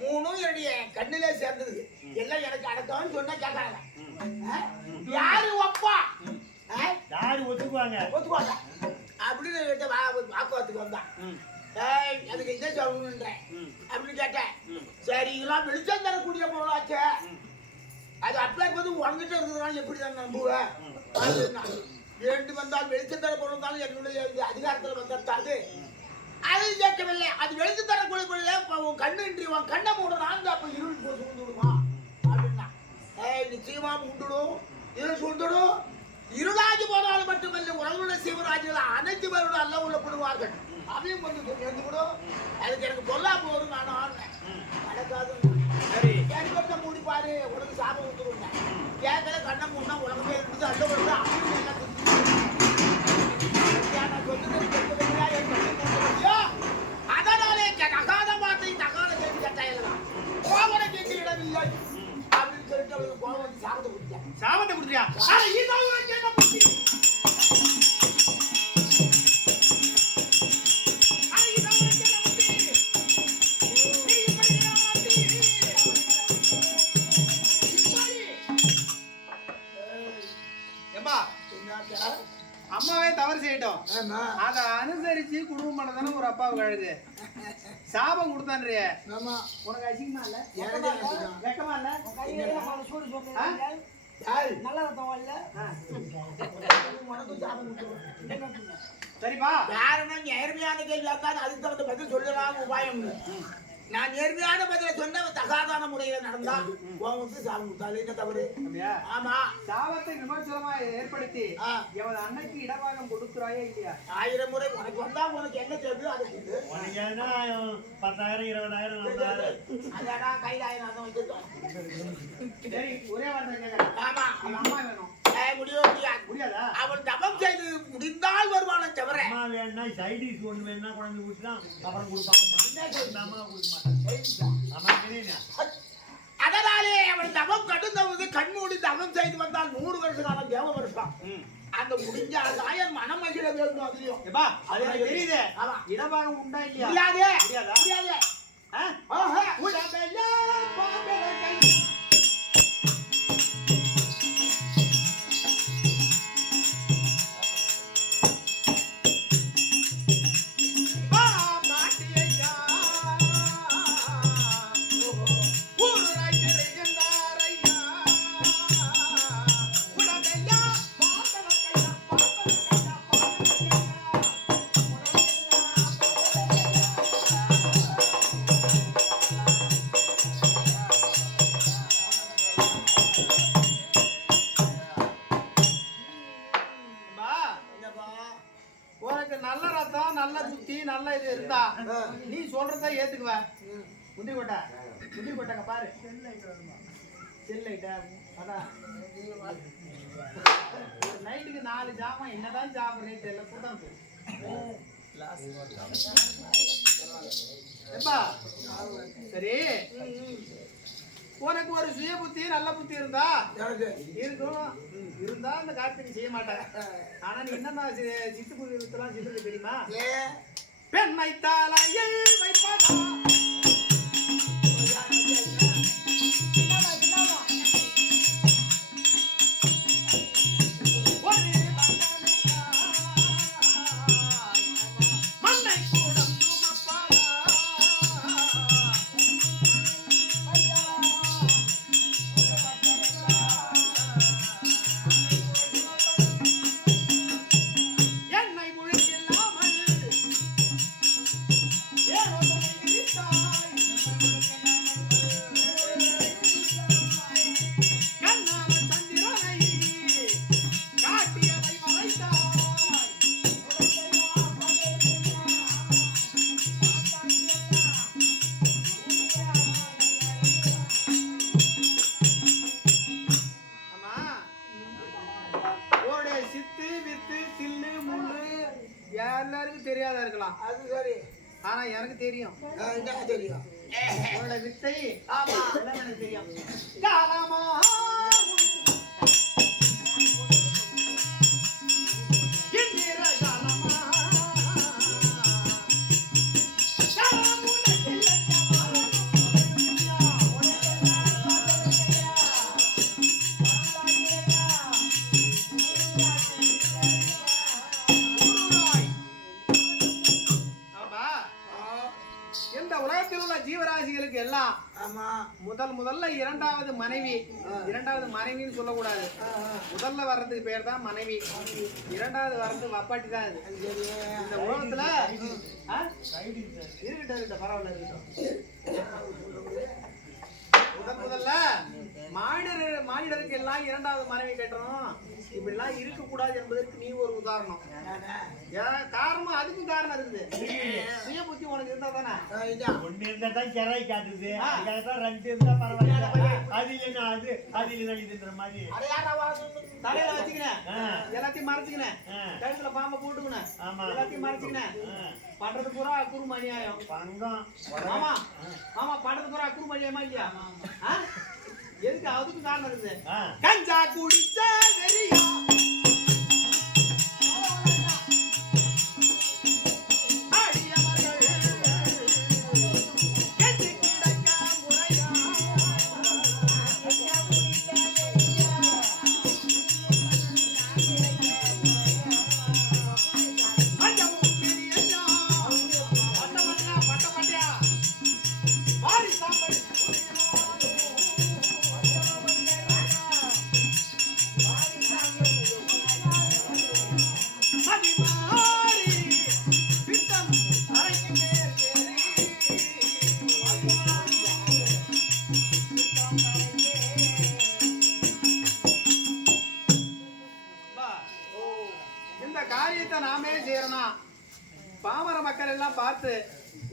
3ம் என்னுடைய கண்ணிலே சேர்ந்தது. எல்லாம் எனக்கு அடக்கம்னு சொன்னா கேட்கறாங்க. யாரு ஒப்பா, யாரு ஒத்துக்குவாங்க அப்படின்னு வாக்குவாதத்துக்கு வந்தான். அதுக்கு என்ன சொல்லணுன்றேன் அப்படின்னு கேட்டேன். சரி, இதெல்லாம் வெளிச்சம் தரக்கூடிய பொருளாச்சே, அது அப்பா இருக்கும்போது உங்ககிட்ட இருக்கிறதுனால எப்படி தான் நம்புவேன்? வேண்டு வந்தால் வெளிச்சம் தர பொருள் இருந்தாலும் என்னுடைய அதிகாரத்தில் வந்தாது. அது கேட்கவில்லை. அது வெளிச்சம் தரக்கூடிய பொருள் உன் கண்ணின்றி உன் கண்ணை மூடனான் அப்ப இருள் போய் சூழ்ந்துடுமா அப்படின்னா, நிச்சயமா உண்டுடும், இருள் சூழ்ந்துடும். இருளாகி போனாலும் மட்டுமல்ல, உலகுள்ள சிவராஜ்கள் அனைத்து பேரோட அல்ல உள்ளப்படுவார்கள். அதையும் கொஞ்சம் எழுந்துவிடும். அதுக்கு எனக்கு பொல்லா போதும், நான் ஆடுனேன் நடக்காது. சரி, கேட்க முடிப்பாரு, உனக்கு சாபம் வந்துருங்க. கேட்கல கண்ணை மூணா உலகமே இருக்குது, அல்ல உலக அப்படின்னு எல்லாம் அதனாலே தகாத வார்த்தை தகாத கேள்வி கேட்டாயெல்லாம் கோவல கேட்டு இடமில்லை அப்படின்னு சொல்லிட்டு அவளுக்கு கோவம் வந்து சாபத்தை கொடுத்தேன். சாபத்தை கொடுத்தியா? அம்மாவே தவறு செய்யட்டும், அதை அனுசரிச்சு குடும்பம் பண்ணதானே ஒரு அப்பாவுக்கு அழுது. சாபம் கொடுத்தான்றிய உனக்கு அசிங்கமா இல்ல? வெக்கமா இல்ல? சரிப்பா, யாருன்னா நேர்மையான கேள்வி இருந்தாலும் அதுக்கு தகுந்த பதில் சொல்லலாம் உபாயம். நான் நேர்மையான பதில சொன்ன தகாதான முறையில நடந்தா உனக்கு சாபம் கொடுத்தாலும் என்ன தவறு? ஆமா, சாபத்தை விமர்சனமா ஏற்படுத்தி எவன் அன்னைக்கு இடபாகம் கொடுக்குறாயே இல்லையா? 1000 முறை உனக்கு வந்தா உனக்கு என்ன தேவையோ அதை சொல்லு. 10,000 20,000 அதடா கையில 1000 வச்சிருக்கோம். சரி, ஒரே வார்த்தை கேட்கறேன். ஆமா, அம்மா வேணும். முடியாதா? அவள் தபம் செய்து முடிந்தால் வருவானே தவிர அம்மா வேணா சைடிஸ் ஒண்ணு வேணா குழந்தை குடிச்சான் அப்புறம் கொடுப்பாங்க. அம்மா கொடுக்க மாட்டாங்க. அதனாலே அவள் தபம் கடுந்தவது கண்மூடி தபம் செய்து வந்தால் 100 வருஷ காலம் தேவ வருஷம். அந்த முடிஞ்ச ஆயம் மனம் மகிழ வேண்டும். அதுலயும் அது எனக்கு தெரியுது. இடபாகம் உண்டா இல்லையா? முடியாது. உனக்கு நல்ல ரத்தம், நல்ல புத்தி, நல்ல இது இருந்தா நீ சொல்றத ஏத்துக்குவ. முந்திரி கொட்டாங்க பாரு, செல்லைட்ட அதான் நைட்டுக்கு 4 ஜாமான் என்னதான் ஜாம ரேட் எல்லாம் கூட்டம். சரி, உனக்கு ஒரு சுய புத்தி நல்ல புத்தி இருந்தா இருக்கும். இருந்தா அந்த காரியத்தை செய்ய மாட்டேன். ஆனா நீ என்னன்னா சித்து புத்தி வித்தலாம் சித்துக்கு தெரியுமா? பெண்ணை தாலையில் வைப்பதா என்னை முழுக்கில்லாமல் ஏன் எனக்கு தெரியும். என்ன தெரியும்? உன்னோட வித்தை ஆமா எல்லாம் எனக்கு தெரியும். காலமா ஜீவராசிகளுக்கு எல்லாம் முதல்ல இரண்டாவது மனைவின்னு சொல்லக்கூடாது. முதல்ல வர்றதுக்கு பேர் தான் மனைவி, இரண்டாவது வர்றது வப்பாட்டி தான். இந்த உலகத்துல இருக்கட்டும், பரவாயில்ல இருக்கட்டும். முதல்ல மானிடருக்கு எல்லாம் இரண்டாவது மனைவி கட்டணும், இப்படி எல்லாம் இருக்க கூடாது என்பதற்கு நீ ஒரு உதாரணம். காரணம் அதுக்கும் காரணம் இருக்குது. சுய புத்தி உனக்கு இருந்தா தானே. ஒண்ணு இருந்தா தான் செராய் காட்டுது, ரெண்டு இருந்தா பரவாயில்ல. அது இல்லைன்னா அது இல்லைன்னா இதுன்ற மாதிரி தலையில வச்சுக்கினேன், எல்லாத்தையும் மறைச்சுக்கினேன், கழுத்துல பாம்பை போட்டுக்கினேன், எல்லாத்தையும் மறைச்சுக்கினேன். பண்றது பூரா குறும் அநியாயம். ஆமா ஆமா, பண்றது பூரா குறும் அநியாயமா இல்லையா? எதுக்கு? அதுக்கு காரணம் இருக்குது. கஞ்சா குடிச்ச வெறியா பாமர மக்கள் எல்லாம் பார்த்து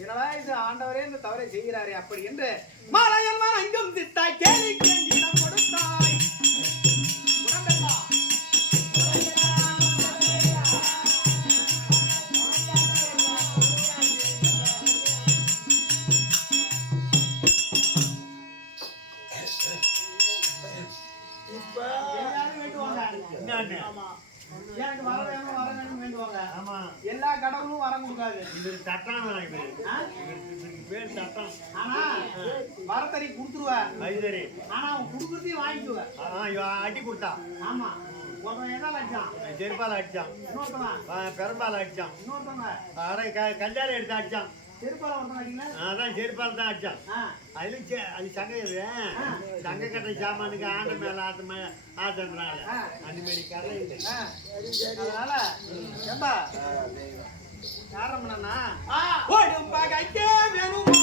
என்னடா இது ஆண்டவரே இந்த தவறை செய்கிறாரே அப்படி என்று மாலையல் மனங்கும் திட்டாய் கேலிக்கு இடம் கொடுத்தாய். எல்லா கடவுளும் வரம் கொடுக்காது. ஆனா வரத்தறி குடுத்துருவேன், ஆனா அவன் குடுக்கறதையும் வாங்கிக்குவேன். அடி கொடுத்தா ஆமா, ஒருத்தன் எதால அடிச்சான், செருப்பால அடிச்சான், இன்னொருத்தவன் பெரும்பால அடிச்சான், இன்னொருத்தவங்க கஞ்சால எடுத்து அடிச்சான். செருப்பால ஒருத்தன் அடிக்கல, அதான் செருப்பால தான் அடிச்சான். அது சங்க கட்டை சாமானுக்கு ஆண்ட மேல ஆட்டுறாங்க. அந்த மாதிரி கதை இல்லை. அதனால ஏம்பா காரணம் என்னன்னா ஓடும் பகைக்கே வேணுமா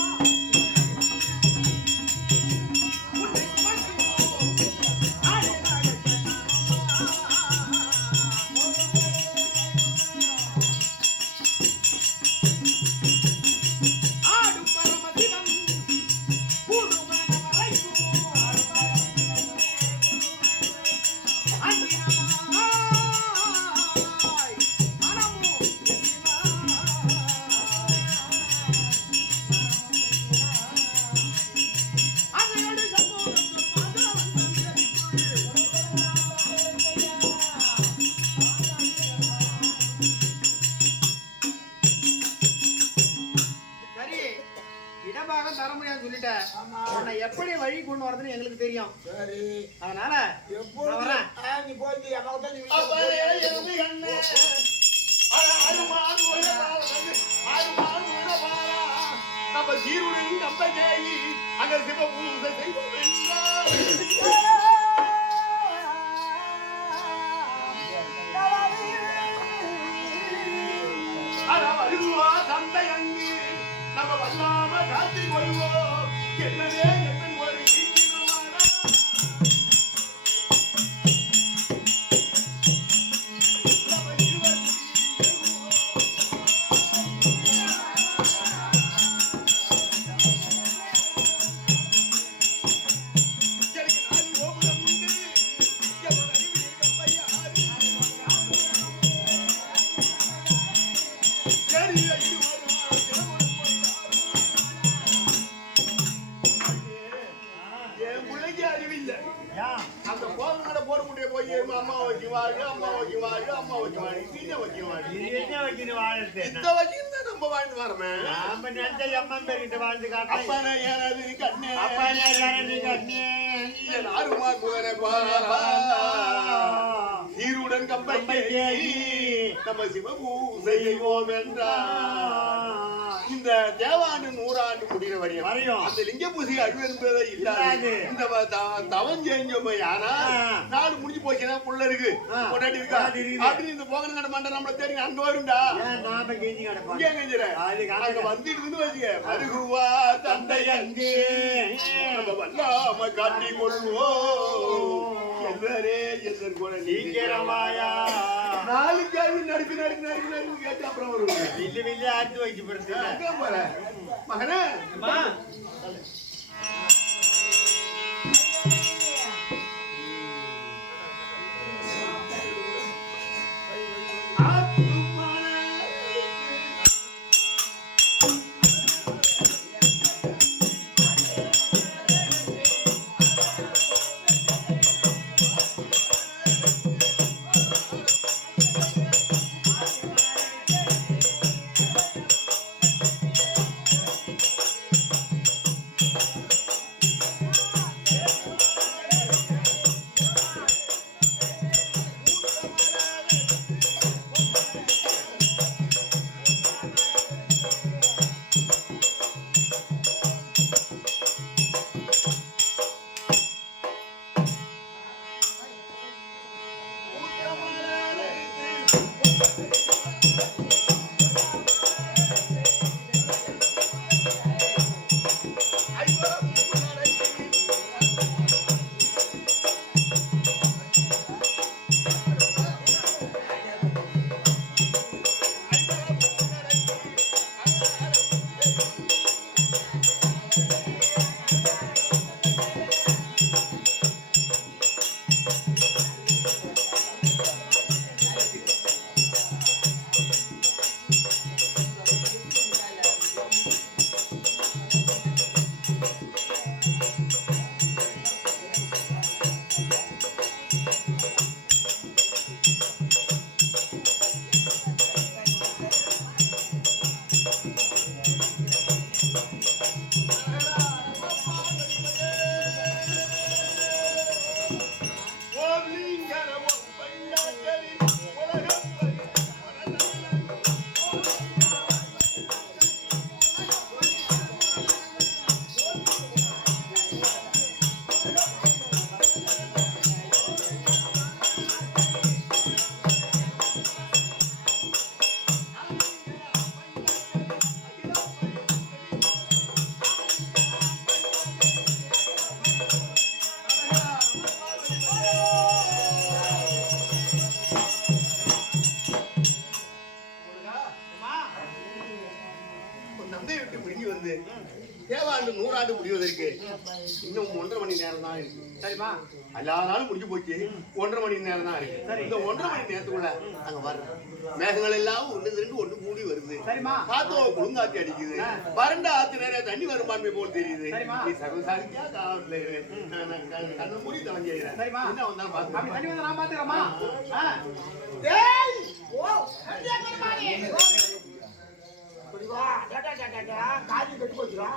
எப்படி வழி கொண்டு வரதுன்னு எங்களுக்கு தெரியும். அதனால தந்தை அங்கு நம்ம வல்லாம காத்தி கொள்வோம். என்னவே அம்மா வச்சு வாழ்க, அம்மா வச்சு வாழ்க, அம்மா வச்சு வாழ்க. நீங்க வச்சு வாழ்க. இது என்ன வைக்கணும் வாழ்த்து இந்த வச்சுக்கிட்டு நம்ம வாழ்ந்து வரமே. நாம நினைச்ச அம்மா பேர்கிட்ட வாழ்ந்து காட்டேன். அப்பா நான் யாராவது கண்ணே, அப்பா நான் யாராவது கண்ணே, என் ஆறுமா குவனை பாரா. சீருடன் கம்பை கேளி நம்ம சிவபூசை செய்வோம் என்றார். இந்த தேவாண்டு 100 ஆண்டு முடிகிற வரையும் அந்த லிங்க பூசை அழிவு என்பதை இல்லாது இந்த தவம் செஞ்சோம். ஆனா நாடு முடிஞ்சு போச்சுன்னா புள்ள இருக்கு கொண்டாடி இருக்கா அப்படின்னு இந்த போகன கடை மண்டை நம்மள தேடி அங்க வரும்டா. நாம கெஞ்சி கிடப்போம். இங்கே கெஞ்சிற அங்க வந்துட்டு வச்சுக்க மருகுவா தந்தை அங்கே நம்ம வல்லாம காட்டி கொள்வோம் எல்லாரே எந்த கூட நீங்கிறமாயா. நாளுக்காக நடுக்கு நடுக்கு நடுக்கு நடுக்கு கேட்டு அப்புறம் வருவாங்க. வில்லு வில்லு ஆட்டு வச்சு போறது மகனே தேவாண்டு 100 ஆண்டு முடிவதற்கு இன்னும் 1.5 மணி நேரம் தான் இருக்கு. சரிமா? எல்லா நாளும் முடிஞ்சு போச்சு. 1.5 மணி நேரம் தான் இருக்கு. இந்த 1.5 மணி நேரத்துக்குள்ள அங்க வர்றோம். மேகங்கள் எல்லாம் ஒன்று கூடி வருது. சரிமா? காத்தோ குழுங்காத்தி அடிக்குது. வறண்ட ஆத்து நிறைய தண்ணி வருமானமே போல் தெரியுது. நீ சர்வசாரிக்கா கண்ணு மூடி தவன் செய்கிறேன். என்ன வந்தாலும் பாத்து தண்ணி வந்து நான் பாத்துக்கிறேமா? காதி கட்டி போச்சுடா.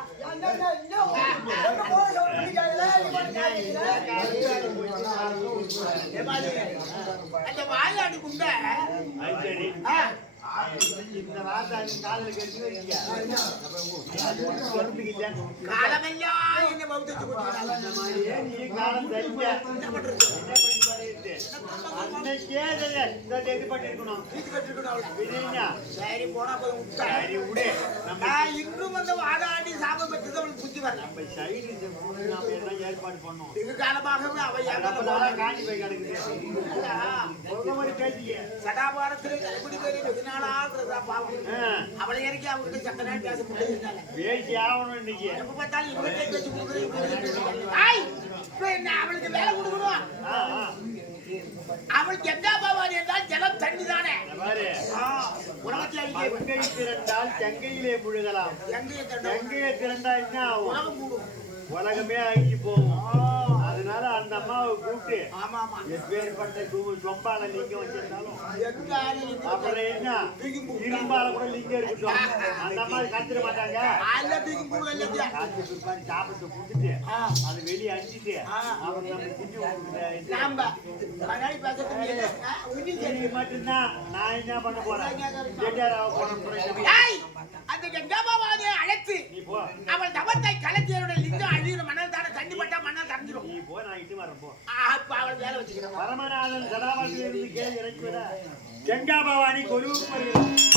அந்த வாயாடி குண்ட இந்த வார்த்தை காதல கட்டி வைக்க காலமெல்லாம் என்ன பௌத்திச்சு நீ காலம் சரிங்க என்ன பண்றது அன்னைக்கே இது பண்ணிருக்கணும். சரி போனா போய் சரி விடு. இன்றும் வந்து வாதாடி சாபம் பெற்றது அவளுக்கு புத்தி வரல. நம்ம சைடு நாம என்ன ஏற்பாடு பண்ணோம். வெகு காலமாகவே அவ காஞ்சி போய் கிடக்குது. சதாபாரத்தில் எப்படி பேரு வெகு நாளாக பாவம் அவளை இறக்கி அவங்களுக்கு சத்த நேரம் பேச முடியாது. பேசி ஆகணும் இன்னைக்கு. எப்ப பார்த்தாலும் இவங்க பேசி கொடுக்குறேன். அவளுக்கு வேலை கொடுக்கணும். அவளுக்கு எந்த பவானி என்றால் ஜலம் தண்ணி தானே. கங்கை திரண்டால் கங்கையிலே முழுகலாம். கங்கையை திரண்டா என்ன ஆகும்? உலகமே அழிஞ்சு போகும். அதனால அதனால அந்த அம்மாவை கூப்பிட்டு ஆமா ஆமா எப்பேற்பட்ட சொம்பால லிங்கம் வச்சிருந்தாலும் எங்க அப்புறம் என்ன இரும்பால கூட லிங்கம் இருக்கட்டும் அந்த அம்மா கத்துட மாட்டாங்க காய்ச்சி பிற்பாடு சாப்பிட்டு கொடுத்துட்டு அது வெளியே அடிச்சுட்டு அப்புறம் நம்ம திட்டு மட்டும்தான் நான் என்ன பண்ண போறேன் அந்த கங்காபாவாவை அழைத்து நீ போ அவள் தவத்தை கலத்தியருடைய லிங்கம் அழியும் மணல் தானே தண்ணி பட்டா மணல் தரைஞ்சிடும் நீ போ நான் இட்டு வரேன் போ அவள் வேலை வச்சுக்கிறேன் பரமநாதன் சதாபாரத்தில் இருந்து கேள்வி இறக்கி விட கங்கா பவானி கொலுவுக்கு வருகிறார்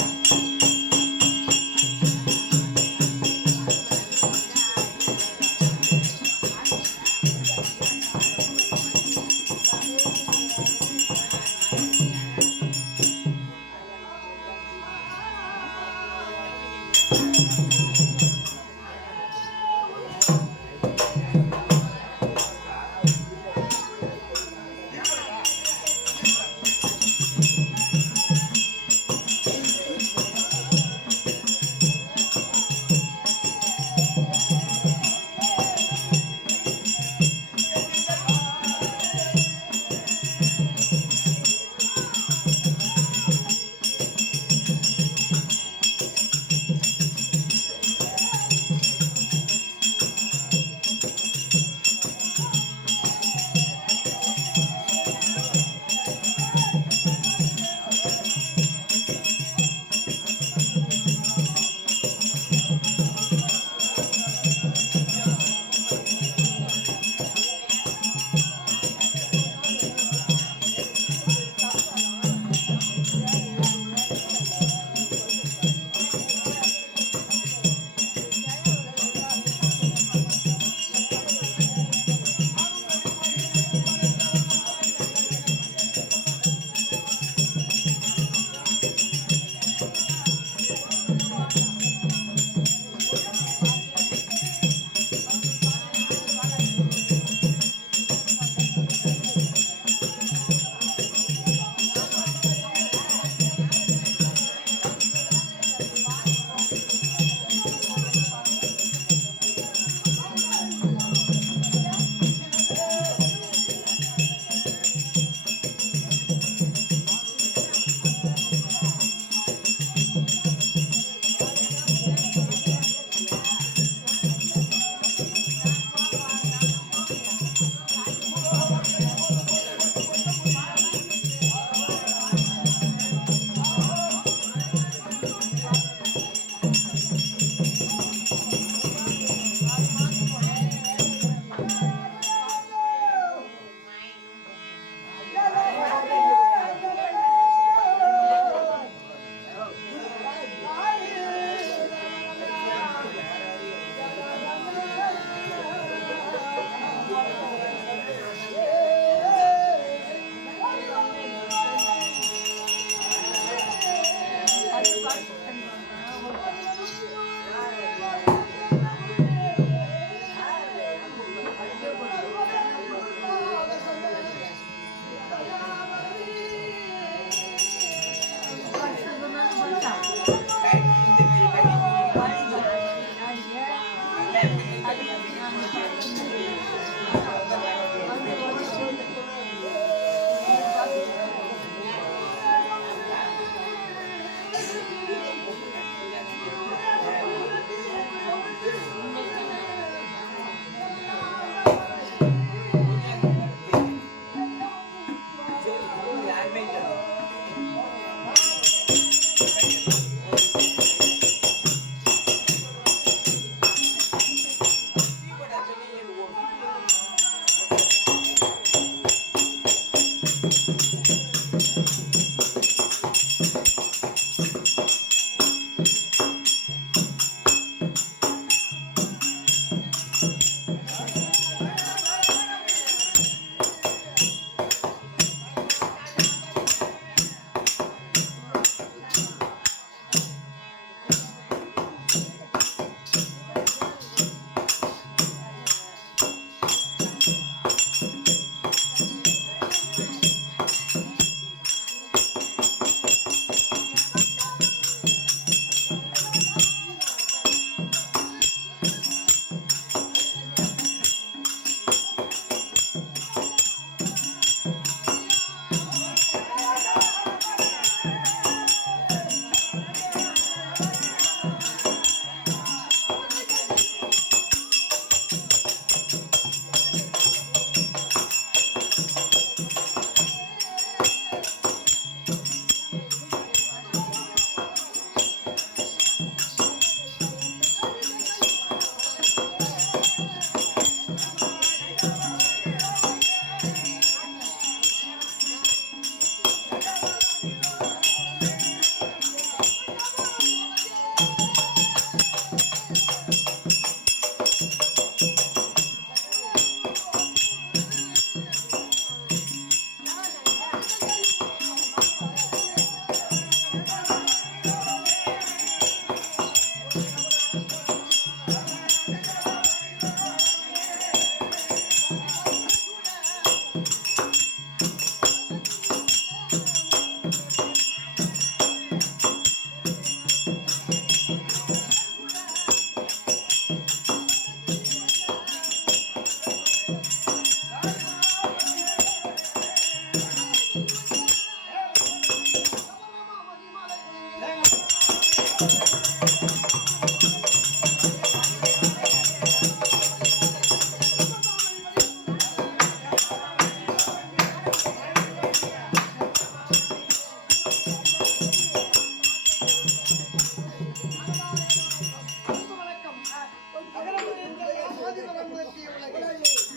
ஆதிவரம் முதற்றிய உலகில்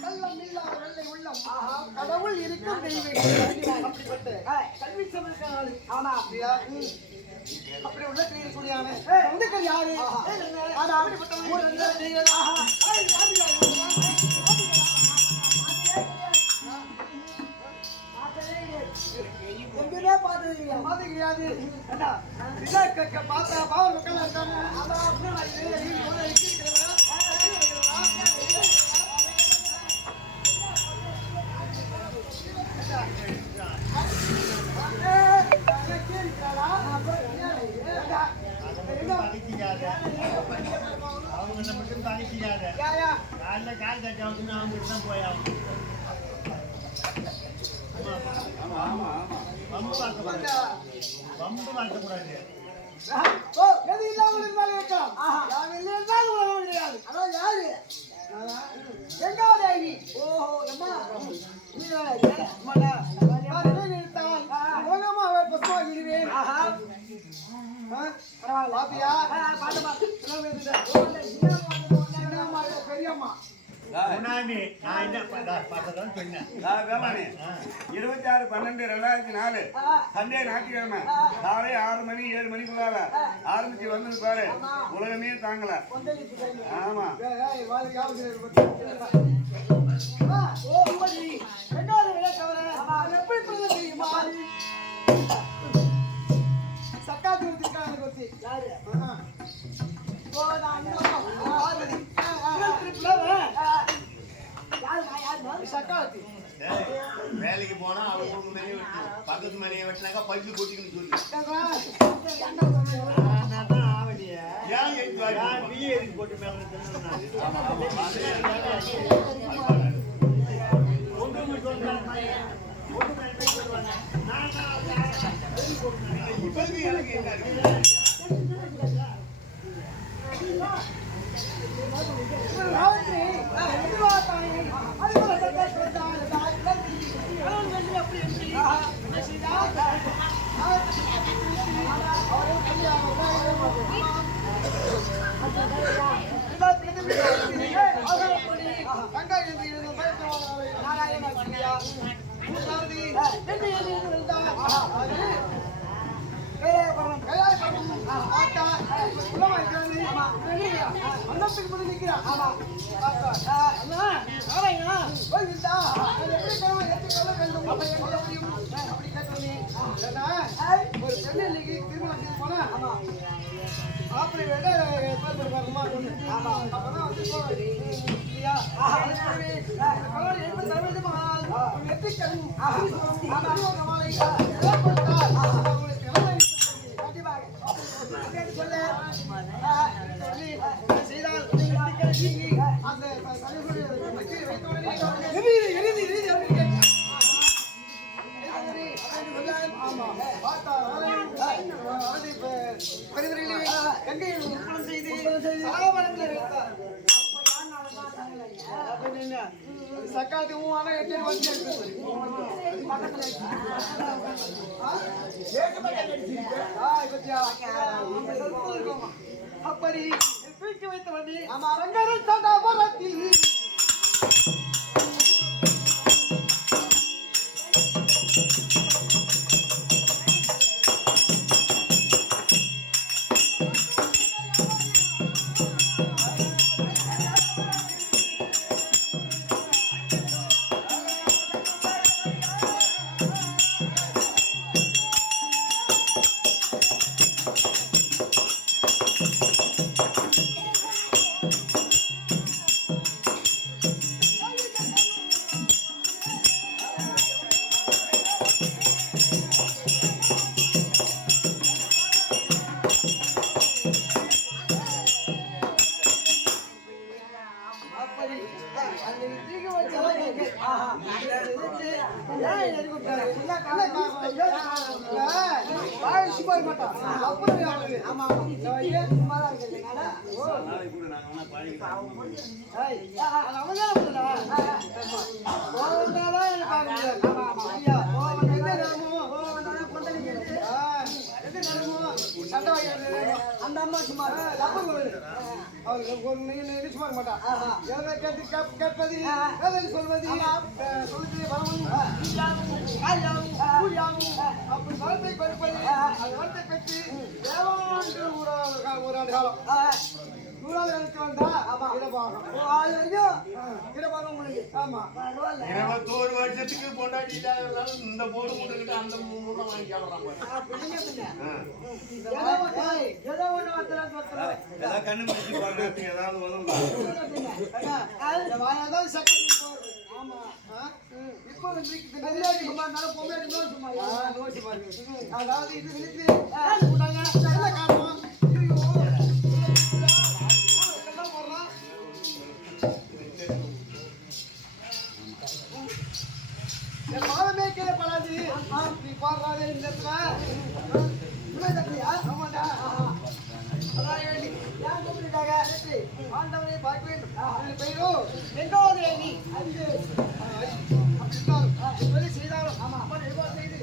கள்ளம் இல்லாத வெள்ளை உள்ளம் கடவுள் இருக்கும் தெய்வம் அப்படிப்பட்ட கல்வி சமர்க்கான ஆனா அப்படியா அப்படி உள்ள இருக்கக்கூடியான சொந்தக்கள் யாரு ஆனா அப்படிப்பட்ட எங்கேயுமே பார்த்தது கிடையாது பார்த்தா பாவம் மக்கள் இருக்காங்க அவங்க மட்டும் தனிச்சிக்காத காலைல கால் கட்டி ஆகுதுன்னு அவங்க தான் போய் ஆகும் வம்பு மாற்றக்கூடாது எது இல்லாமல் இருந்தாலும் இருக்கலாம் இருந்தாலும் உலகம் கிடையாது அதான் யாரு எங்காவது ஓஹோ எம்மா பெரியம்மா 26/12/2004 சண்டே ஞாயிற்றுக்கிழமை காலை 6 மணி 7 மணிக்குள்ளால ஆரம்பிச்சு வந்தது பாரு உலகமே தாங்கல ஆமா வேலைக்கு போனா அவங்க மணியை வெட்டு பக்கத்து மணியை வெட்டினாக்கா பைப்பு கொட்டிக்கணும் சொல்லி போட்டு இப்போதைக்கு எனக்கு என்ன இருக்கு அப்படி தூக்கி வைத்த வண்டி ரங்கரை தடாபரத்தில் அந்த அம்மா சும்மா ஒரு நீ சும்மா மாட்டான் எதை கேட்டு கேட்பது எதை சொல்வது சொல்லுது வரவும் அப்படி வளத்தை கொடுப்பது அது வளத்தை பெற்று தேவாண்டு ஒரு ஆண்டு காலம் 100 எழுத்து வந்தா இடபாகம் இடபாகம் முடிஞ்சு ஆமா 21 வருஷத்துக்கு பொண்டாட்டி இல்லாததால இந்த போடு முட்டுக்கிட்டு அந்த மூணு வாங்கி ஏதோ ஒண்ணு ஏதாவது கண்ணு முடிச்சு பாருங்க ஏதாவது வரும் ஆமா இப்போ அதாவது இது விழித்து காரணம் மாதமே கீழே படாது நீ பாடுறாங்க இந்த இடத்துல ஆமாண்டா அதான் வேண்டி ஏன் கூப்பிட்டுட்டாங்க ஆண்டவனை பார்க்க வேண்டும் பெயரும் எங்கோது நீ அது அப்படி செய்தாலும் ஆமா அம்மா நிர்வாகம் செய்து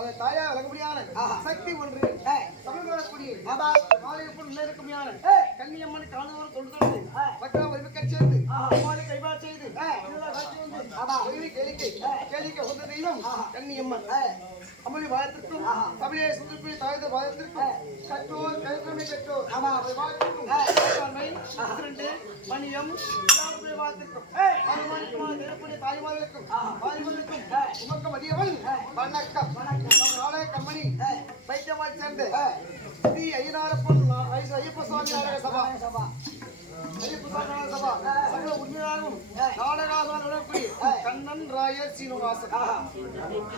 அதை தாயா விளங்கும்படியான சக்தி ஒன்று தமிழ் வரக்கூடிய மாலையப்பன் முன்னேற்கும்படியான கன்னியம்மன் காணுவோர் தொழுது மக்கள் வரிமிக்க சேர்ந்து அம்மாவை கைபாடு செய்து கேளிக்கை உந்த தெய்வம் கன்னியம்மன் அம்மளி வாயத்திற்கும் தமிழே சுந்தரப்பி தாயத வாயத்திற்கும் கற்றோர் கல்வி பெற்றோர் வாயத்திற்கும் மணியம் வாயத்திற்கும் தாய்மார்களுக்கும் உமக்கம் அதிகவன் வணக்கம் நாளைய கம்பெனி வைத்தியமாய் சேர்ந்து ஸ்ரீ ஐயனாரப்பன் ஐயப்ப சுவாமி நாடக சபா கண்ணன் ராயர் சீனிவாசன்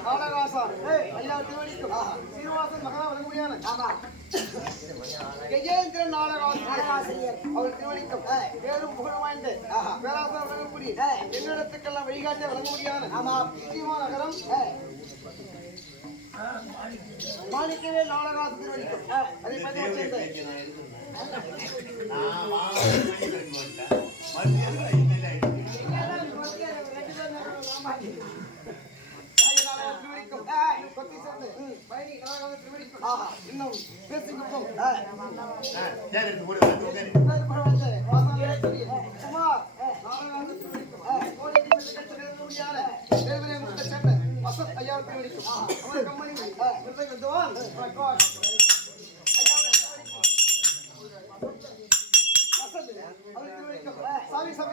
நாடகாசான் ஐயா திருவடிக்கும் சீனிவாசன் மகா வழங்குமையான கஜேந்திரன் நாடகாசிரியர் அவர் திருவடிக்கும் பேரும் புகழ் வாய்ந்த பேராசார் வழங்கக்கூடிய என்னிடத்துக்கெல்லாம் வழிகாட்டிய வழங்க முடியான நகரம் மாணிக்கவே நாடகாசு திருவடிக்கும் அதை பற்றி இன்னும் பேசிக்கும் வசத் ஐயா திருவடிக்கும் கம்பெனி சாமி சாமி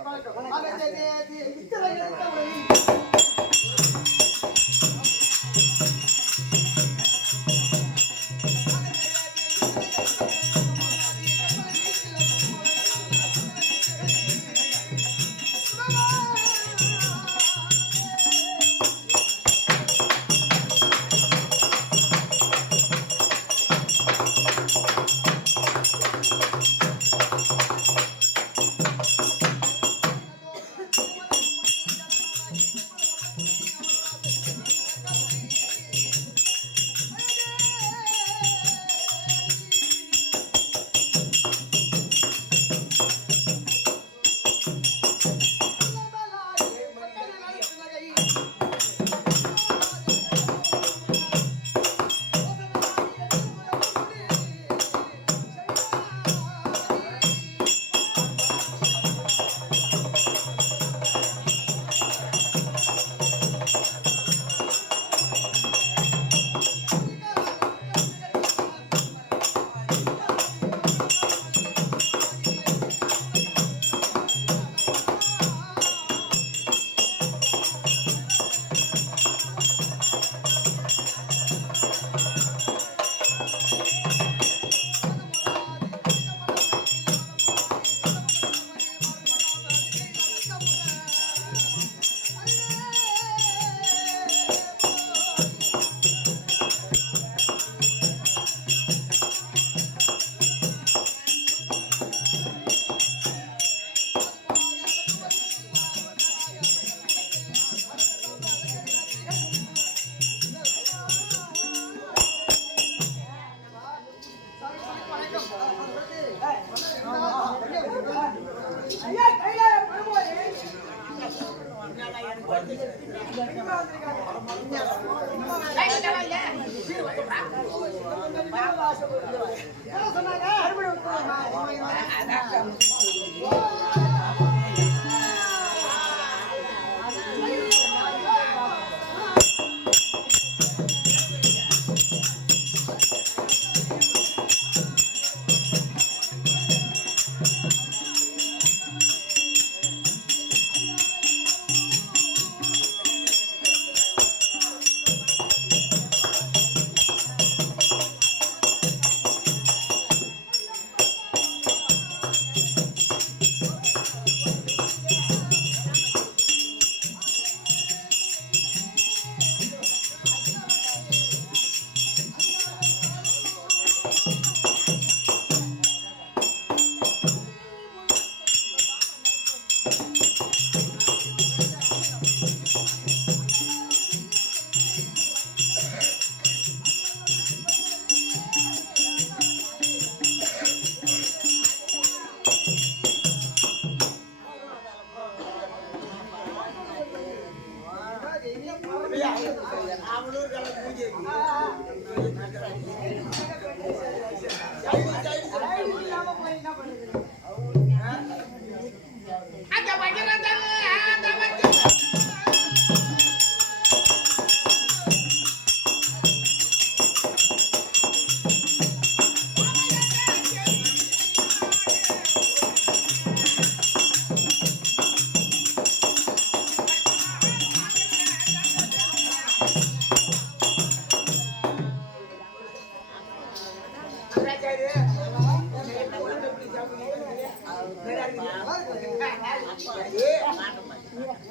அவளூர் கலந்து பூஜை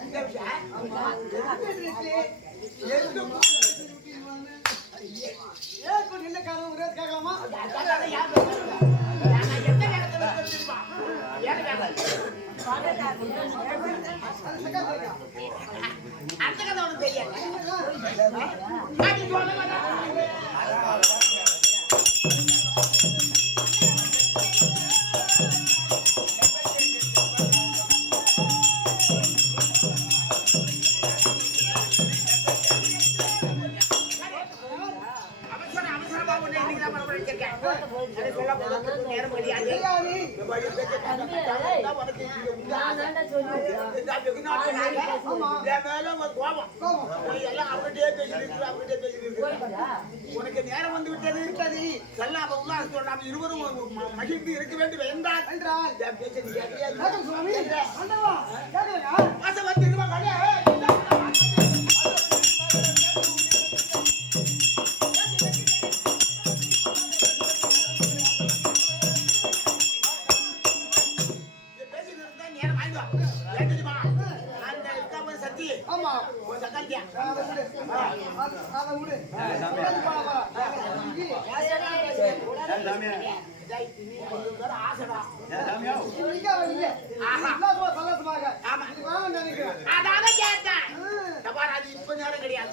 இந்த விஷயம் என்ன காரணம் ஒரே கேட்கலாமா? அந்த கதை ஒண்ணு தெரியாது. உனக்கு நேரம் வந்து விட்டது எல்லாம் இருவரும் மகிழ்ந்து இருக்க வேண்டும் என்றால் இப்ப நேரம் கிடையாது.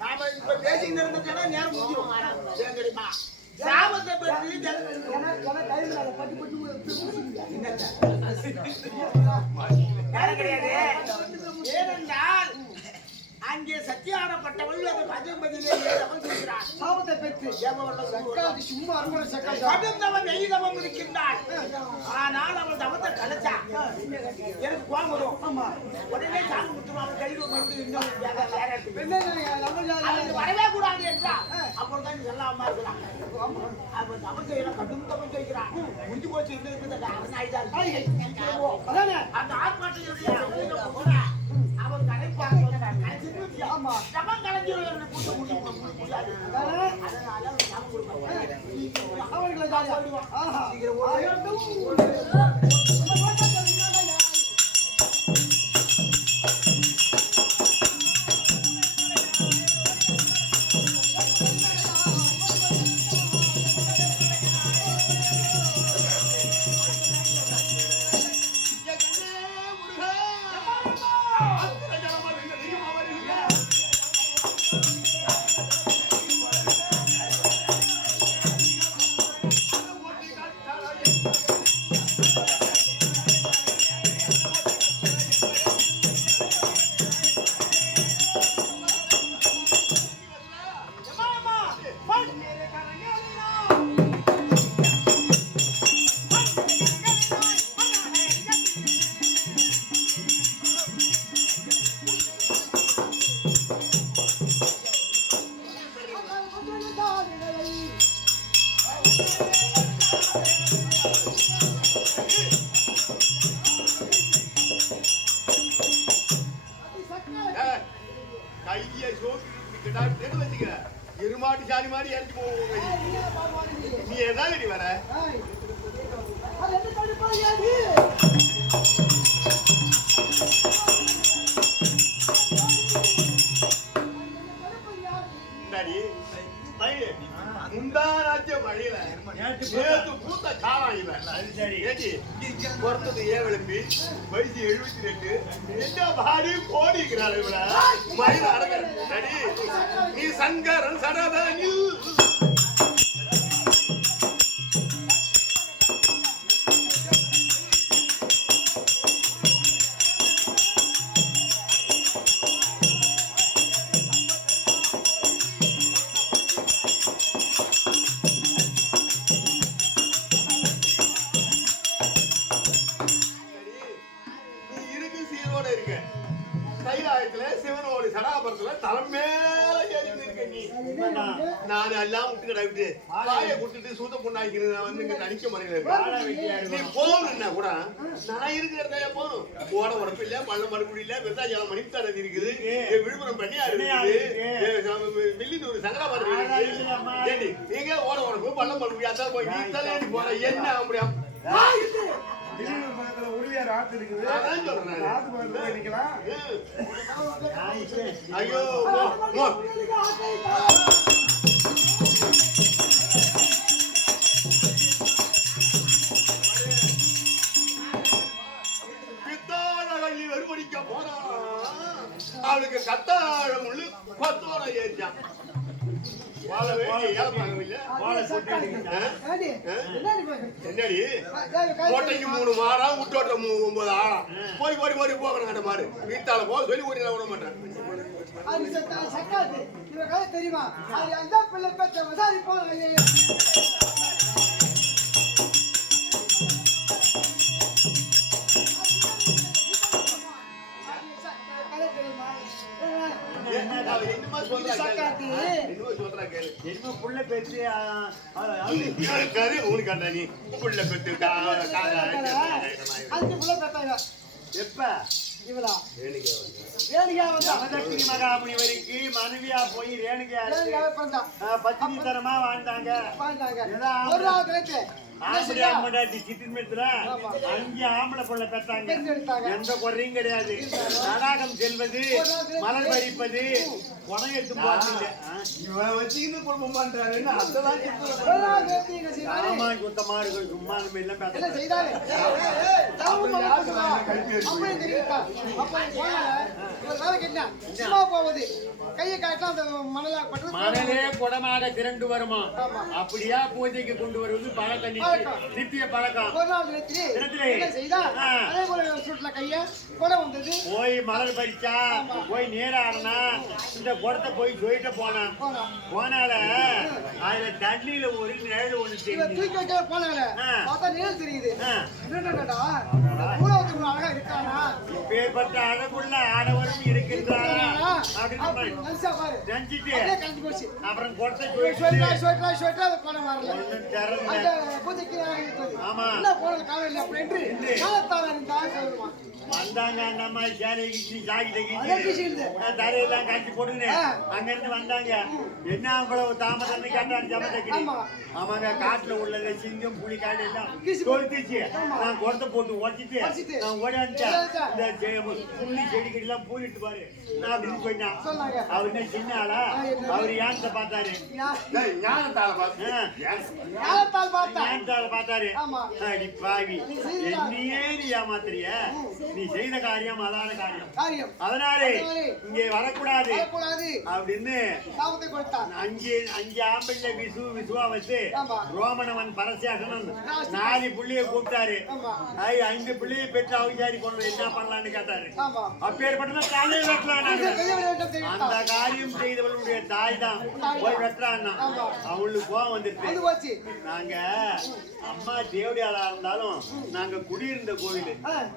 நாம இப்ப பேசிட்டு இருந்ததுன்னா நேரம் முடிஞ்சிடும். தெரியுமா? சாபத்தை பற்றி நேரம் கிடையாது. ஏனென்றால் அங்கே சத்தியானப்பட்டவள் அந்த பஜம்பதியிலே அமர்ந்திருக்கிறார். சாபத்தை பெற்று சும்மா கடுந்தவன் எய்தவன் இருக்கின்றாள். ஆனால் அவள் தவத்தை கலைச்சா எனக்கு கோபம் வரும். உடனே சாமி குத்துவாங்க கைது வரவே கூடாது என்றா அப்பொழுதுதான் சொல்லாம இருக்கிறான். அவன் தவம் செய்யலாம், கடும் தவம் செய்கிறான். முடிஞ்சு போச்சு இருந்தது அந்த ஆத்மாட்டில் அவன் கலைப்பாங்க சமம் கலைஞர்கள் கூட்ட முடியாது. அதனால சமம் கொடுப்பாங்க. எருமாட்டு சாணி மாதிரி இறங்கி போவோம். நீ எதாவது நீ வர முந்தாராஜ்ய மழையில நேற்று பூத்த காலம் பொறுத்தது ஏவெலும்பி வயசு 72 என்ன பாடி போடிக்கிறாள் இவள மயில அடங்க நீ சங்கரன் சடதனில் கைலாயத்துல சிவனோட சடாபரத்துல தலைமையில ஏறி இருக்க நீ. நான் எல்லாம் விட்டுக்கிட்ட விட்டு வாயை கொடுத்துட்டு சூத்த பொண்ணாக்கிறது நான் வந்து இங்க நடிக்க மாட்டேங்கிறேன். நீ போகணும்னா கூட நான் இருக்கிறதா போகணும். ஓட உடப்பு இல்ல, பள்ள மறுபடி இல்ல, விருதாஜலம் மணித்தாரதி இருக்குது, விழுப்புரம் பண்ணியாறு இருக்குது, வெள்ளினூர் சங்கராபாரதி இருக்குது. ஏண்டி நீங்க ஓட உடப்பு பள்ள மறுபடி அதான் போய் நீ தலையாடி போற என்ன அப்படியா? உறுதியார் ஆத்து இருக்குது. ஐயோ பித்தாழி வெறுமடிக்க போனா அவளுக்கு கத்தாழம் உள்ள கொத்தோட ஏறிச்சான். என்னடி கோட்டைக்கு 3 மாடம் விட்டோட்ட 9 ஆழம் போய் போய் போய் போகணும் கட்ட மாடு வீட்டால போக சொல்லி ஓடி விட மாட்டேன். தெரியுமா அந்த பிள்ளை பெற்ற விசாரிப்போம். மகாமுனிவருக்கு மனைவியா போய் ரேணுகா பத்தினி தரமா வாழ்ந்தாங்க. ஆம்பளை பொண்ணை பெற்றாங்க. எந்த குறையும் கிடையாது. நாடகம் செல்வது, மலர் பறிப்பது, குடம் எடுத்து போறது. ஆமா குத்தமாடுகள் சும்மா நம்ம எல்லாம் மணலே குடமாக திரண்டு வருமா. அப்படியா பூஜைக்கு கொண்டு வருவது பழக்கம், நித்திய பழக்கம். போய் மலர் பறிச்சா, போய் நீராடனா, இந்த குடத்தை போய் சொல்லிட்டு போனால அதுல தண்ணியில ஒரு நிழல் ஒண்ணு பேர்பட்ட அழகுள்ள ஆடவரும் இருக்கின்றாரா நினைச்சிட்டு அப்புறம் குடத்தை ஆமா வந்தாங்க. அந்த மாதிரி சேலை தரையெல்லாம் காட்சி போட்டுன்னு அங்க இருந்து வந்தாங்க. என்ன அவ்வளவு தாமதம்னு கேட்டான் ஜமதகிரி. அவங்க காட்டுல உள்ள சிங்கம் புலி காடு எல்லாம் தொழுத்துச்சு. நான் குடத்தை போட்டு உடச்சிட்டு நான் ஓடியாந்துட்டேன். இந்த புள்ளி செடி எல்லாம் பூரிட்டு பாரு நான் அப்படின்னு போயிட்டான். அவர் என்ன சின்ன ஆளா? அவர் யானத்தை பார்த்தாரு. பார்த்தாரு. அடி பாவி, என்னையே நீ ஏமாத்துறிய? நீ செய்த காரியம் அதான காரியம், அதனாலே இங்கே வரக்கூடாது அப்படின்னு அங்கே ஆம்பளை விசுவா வச்சு ரோமனவன் பரசியாசனன் 4 புள்ளிய கூப்பிட்டாரு. 5 புள்ளியை பெற்று அவசாரி கொண்டு என்ன பண்ணலான்னு கேட்டாரு. அப்பேற்பட்ட காலையை வெட்டலாம். அந்த காரியம் செய்தவளுடைய தாய் தான் போய் வெட்டுறான்னா அவளுக்கு கோவம் வந்துருச்சு. நாங்க அம்மா தேவடியாளா இருந்தாலும் நாங்க குடியிருந்த கோவில்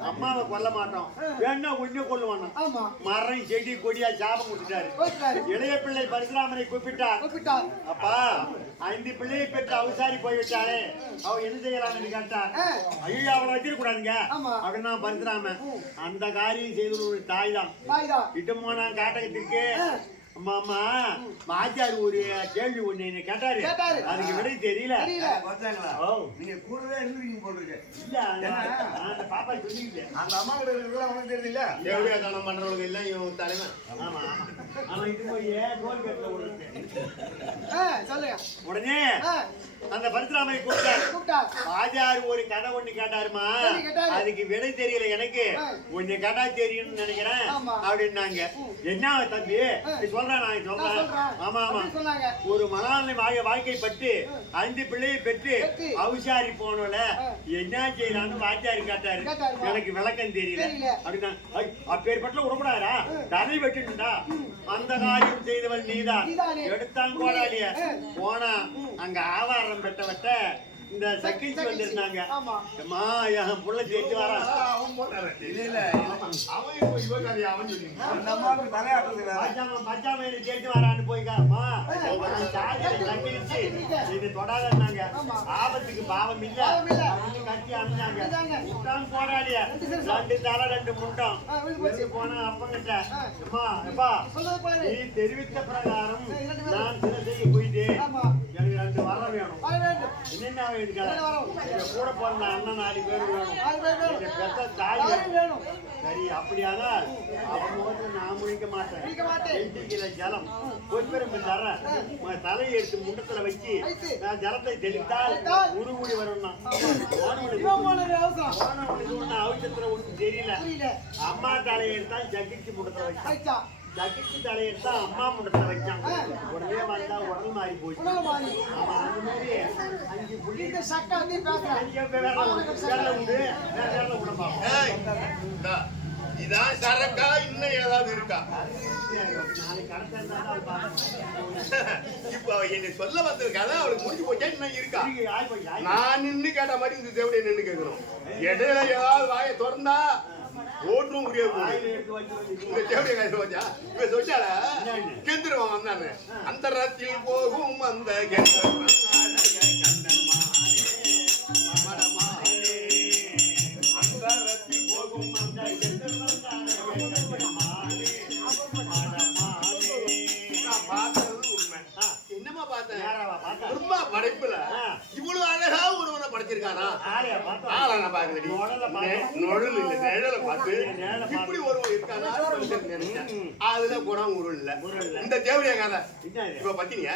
அம்மாவை கொல்ல மாட்டோம், வேணா ஒண்ணு கொள்ளுவாங்க. மரம் செடி கொடியா சாபம் கொடுத்துட்டாரு. இளைய பிள்ளை பரசுராமனை கூப்பிட்டார். அப்பா 5 பிள்ளையை பெற்று அவசாரி போய்விட்டாரே, அவ என்ன செய்யலாம்னு கேட்டா, ஐயோ அவளை வச்சிருக்கூடாதுங்க அப்படின்னா பரசுராமன் அந்த காரியம் செய்த ஒரு தாய் தான். இட்டு போனா காட்டகத்திற்கு மாமா மாஜாரு ஒரு கேள்வி ஒண்ணு என்ன கேட்டாரு. அதுக்கு விட தெரியல. நீங்க கூடவே இருந்துருக்கீங்க போட்டுருக்கு. இல்ல அந்த பாப்பா சொல்லிக்கிட்டு அந்த அம்மா கிட்ட இருக்கிறது அவனுக்கு தெரியல. எப்படியா தானம் பண்றவங்க எல்லாம் இவன் தலைவன். ஆமா அவன் இது போய் டோல் கேட்ல உடனே அந்த பரசுராமனை கூப்பிட்டார். ராஜாரு ஒரு கதை ஒண்ணு கேட்டாருமா, அதுக்கு விடை தெரியல எனக்கு, உன்னை கதை தெரியும்னு நினைக்கிறேன் அப்படின்னாங்க. என்ன தம்பி சொல்றேன்? நான் சொல்றேன். ஆமா ஆமா, ஒரு மணாளனை வாழ்க்கைப்பட்டு 5 பிள்ளையை பெற்று அவசாரி போனோல என்ன செய்யலான்னு வாத்தியாரு கேட்டாரு. எனக்கு விளக்கம் தெரியல அப்படின்னா, அப்பேற்பட்ட உடம்புடாரா தலை வெட்டுண்டா அந்த காரியம் செய்தவள் நீதான். எடுத்தாங்க கோடாலிய போனா அங்க ஆவாரம் பெற்றவட்ட இந்த சக்கிச்சு வந்திருந்தாங்க. ஆமா. அம்மா என் புள்ள ஜெயிச்சு வரான். அவன் போட்டாரு. இல்ல அவன் இப்போ இவன் கதையை அவன் சொல்லிங்க. அந்த அம்மாவுக்கு தலையாட்டுது பச்சாம ஜெயிச்சு வரான்னு போய்க்காமா சக்கிச்சு இது தொடாதன்னாங்க. ஆபத்துக்கு பாவம் இல்ல அப்படின்னு கட்டி அனுப்பிச்சாங்க. முட்டான் போராடிய 2 தலை 2 முண்டம் போனா அப்பங்கிட்ட அம்மா எப்பா நீ தெரிவித்த பிரகாரம் நான் சில செய்ய போயிட்டேன். எனக்கு 2 வரம் வேணும். என்னென்ன வேணும்? கூட பிறந்த அண்ணன் 4 பேர் வேணும். பெத்த தாய் வேணும். சரி அப்படியானா அவங்க நான் முழிக்க மாட்டேன். 2 கிலோ ஜலம் கொஞ்சம் தரேன். தலையை எடுத்து முண்டத்துல வச்சு நான் ஜலத்தை தெளித்தால் உருகுடி வரும்னா அவசரத்துல ஒன்றும் தெரியல. அம்மா தலையை எடுத்தா ஜகிச்சு முண்டத்துல வச்சா. ஜகிச்சு தலையை எடுத்தா அம்மா முண்டத்துல வச்சாங்க. உடனே வந்தா உடல் மாறி போச்சு. ஆமா அந்த மாதிரி 5 புள்ளி வேலை உண்டு. வேலை விடமா இதான் சரக்கா இன்னும் ஏதாவது இருக்கா? இப்ப என்னை சொல்ல வந்திருக்காத அவளுக்கு முடிஞ்சு போச்சா இன்னும் இருக்கா? நான் நின்னு கேட்ட மாதிரி இந்த தேவடைய நின்னு கேட்கணும். இடையில ஏதாவது வாயை திறந்தா ஓட்டும் இந்த தேவடைய காய்ச்சி வச்சா இவ சொன்னால கெந்துருவான் வந்தானு அந்த ரத்தில் போகும் அந்த படைப்புல இவ்வளவு அழகா ஒருவனை படைச்சிருக்கானா? ஆளை பாக்குறேன் பார்த்து இப்படி ஒருவன் இருக்கானா நினைச்சேன். அதுல குணம் உருள் இல்ல. இந்த தேவடைய கதை இப்ப பத்தினியா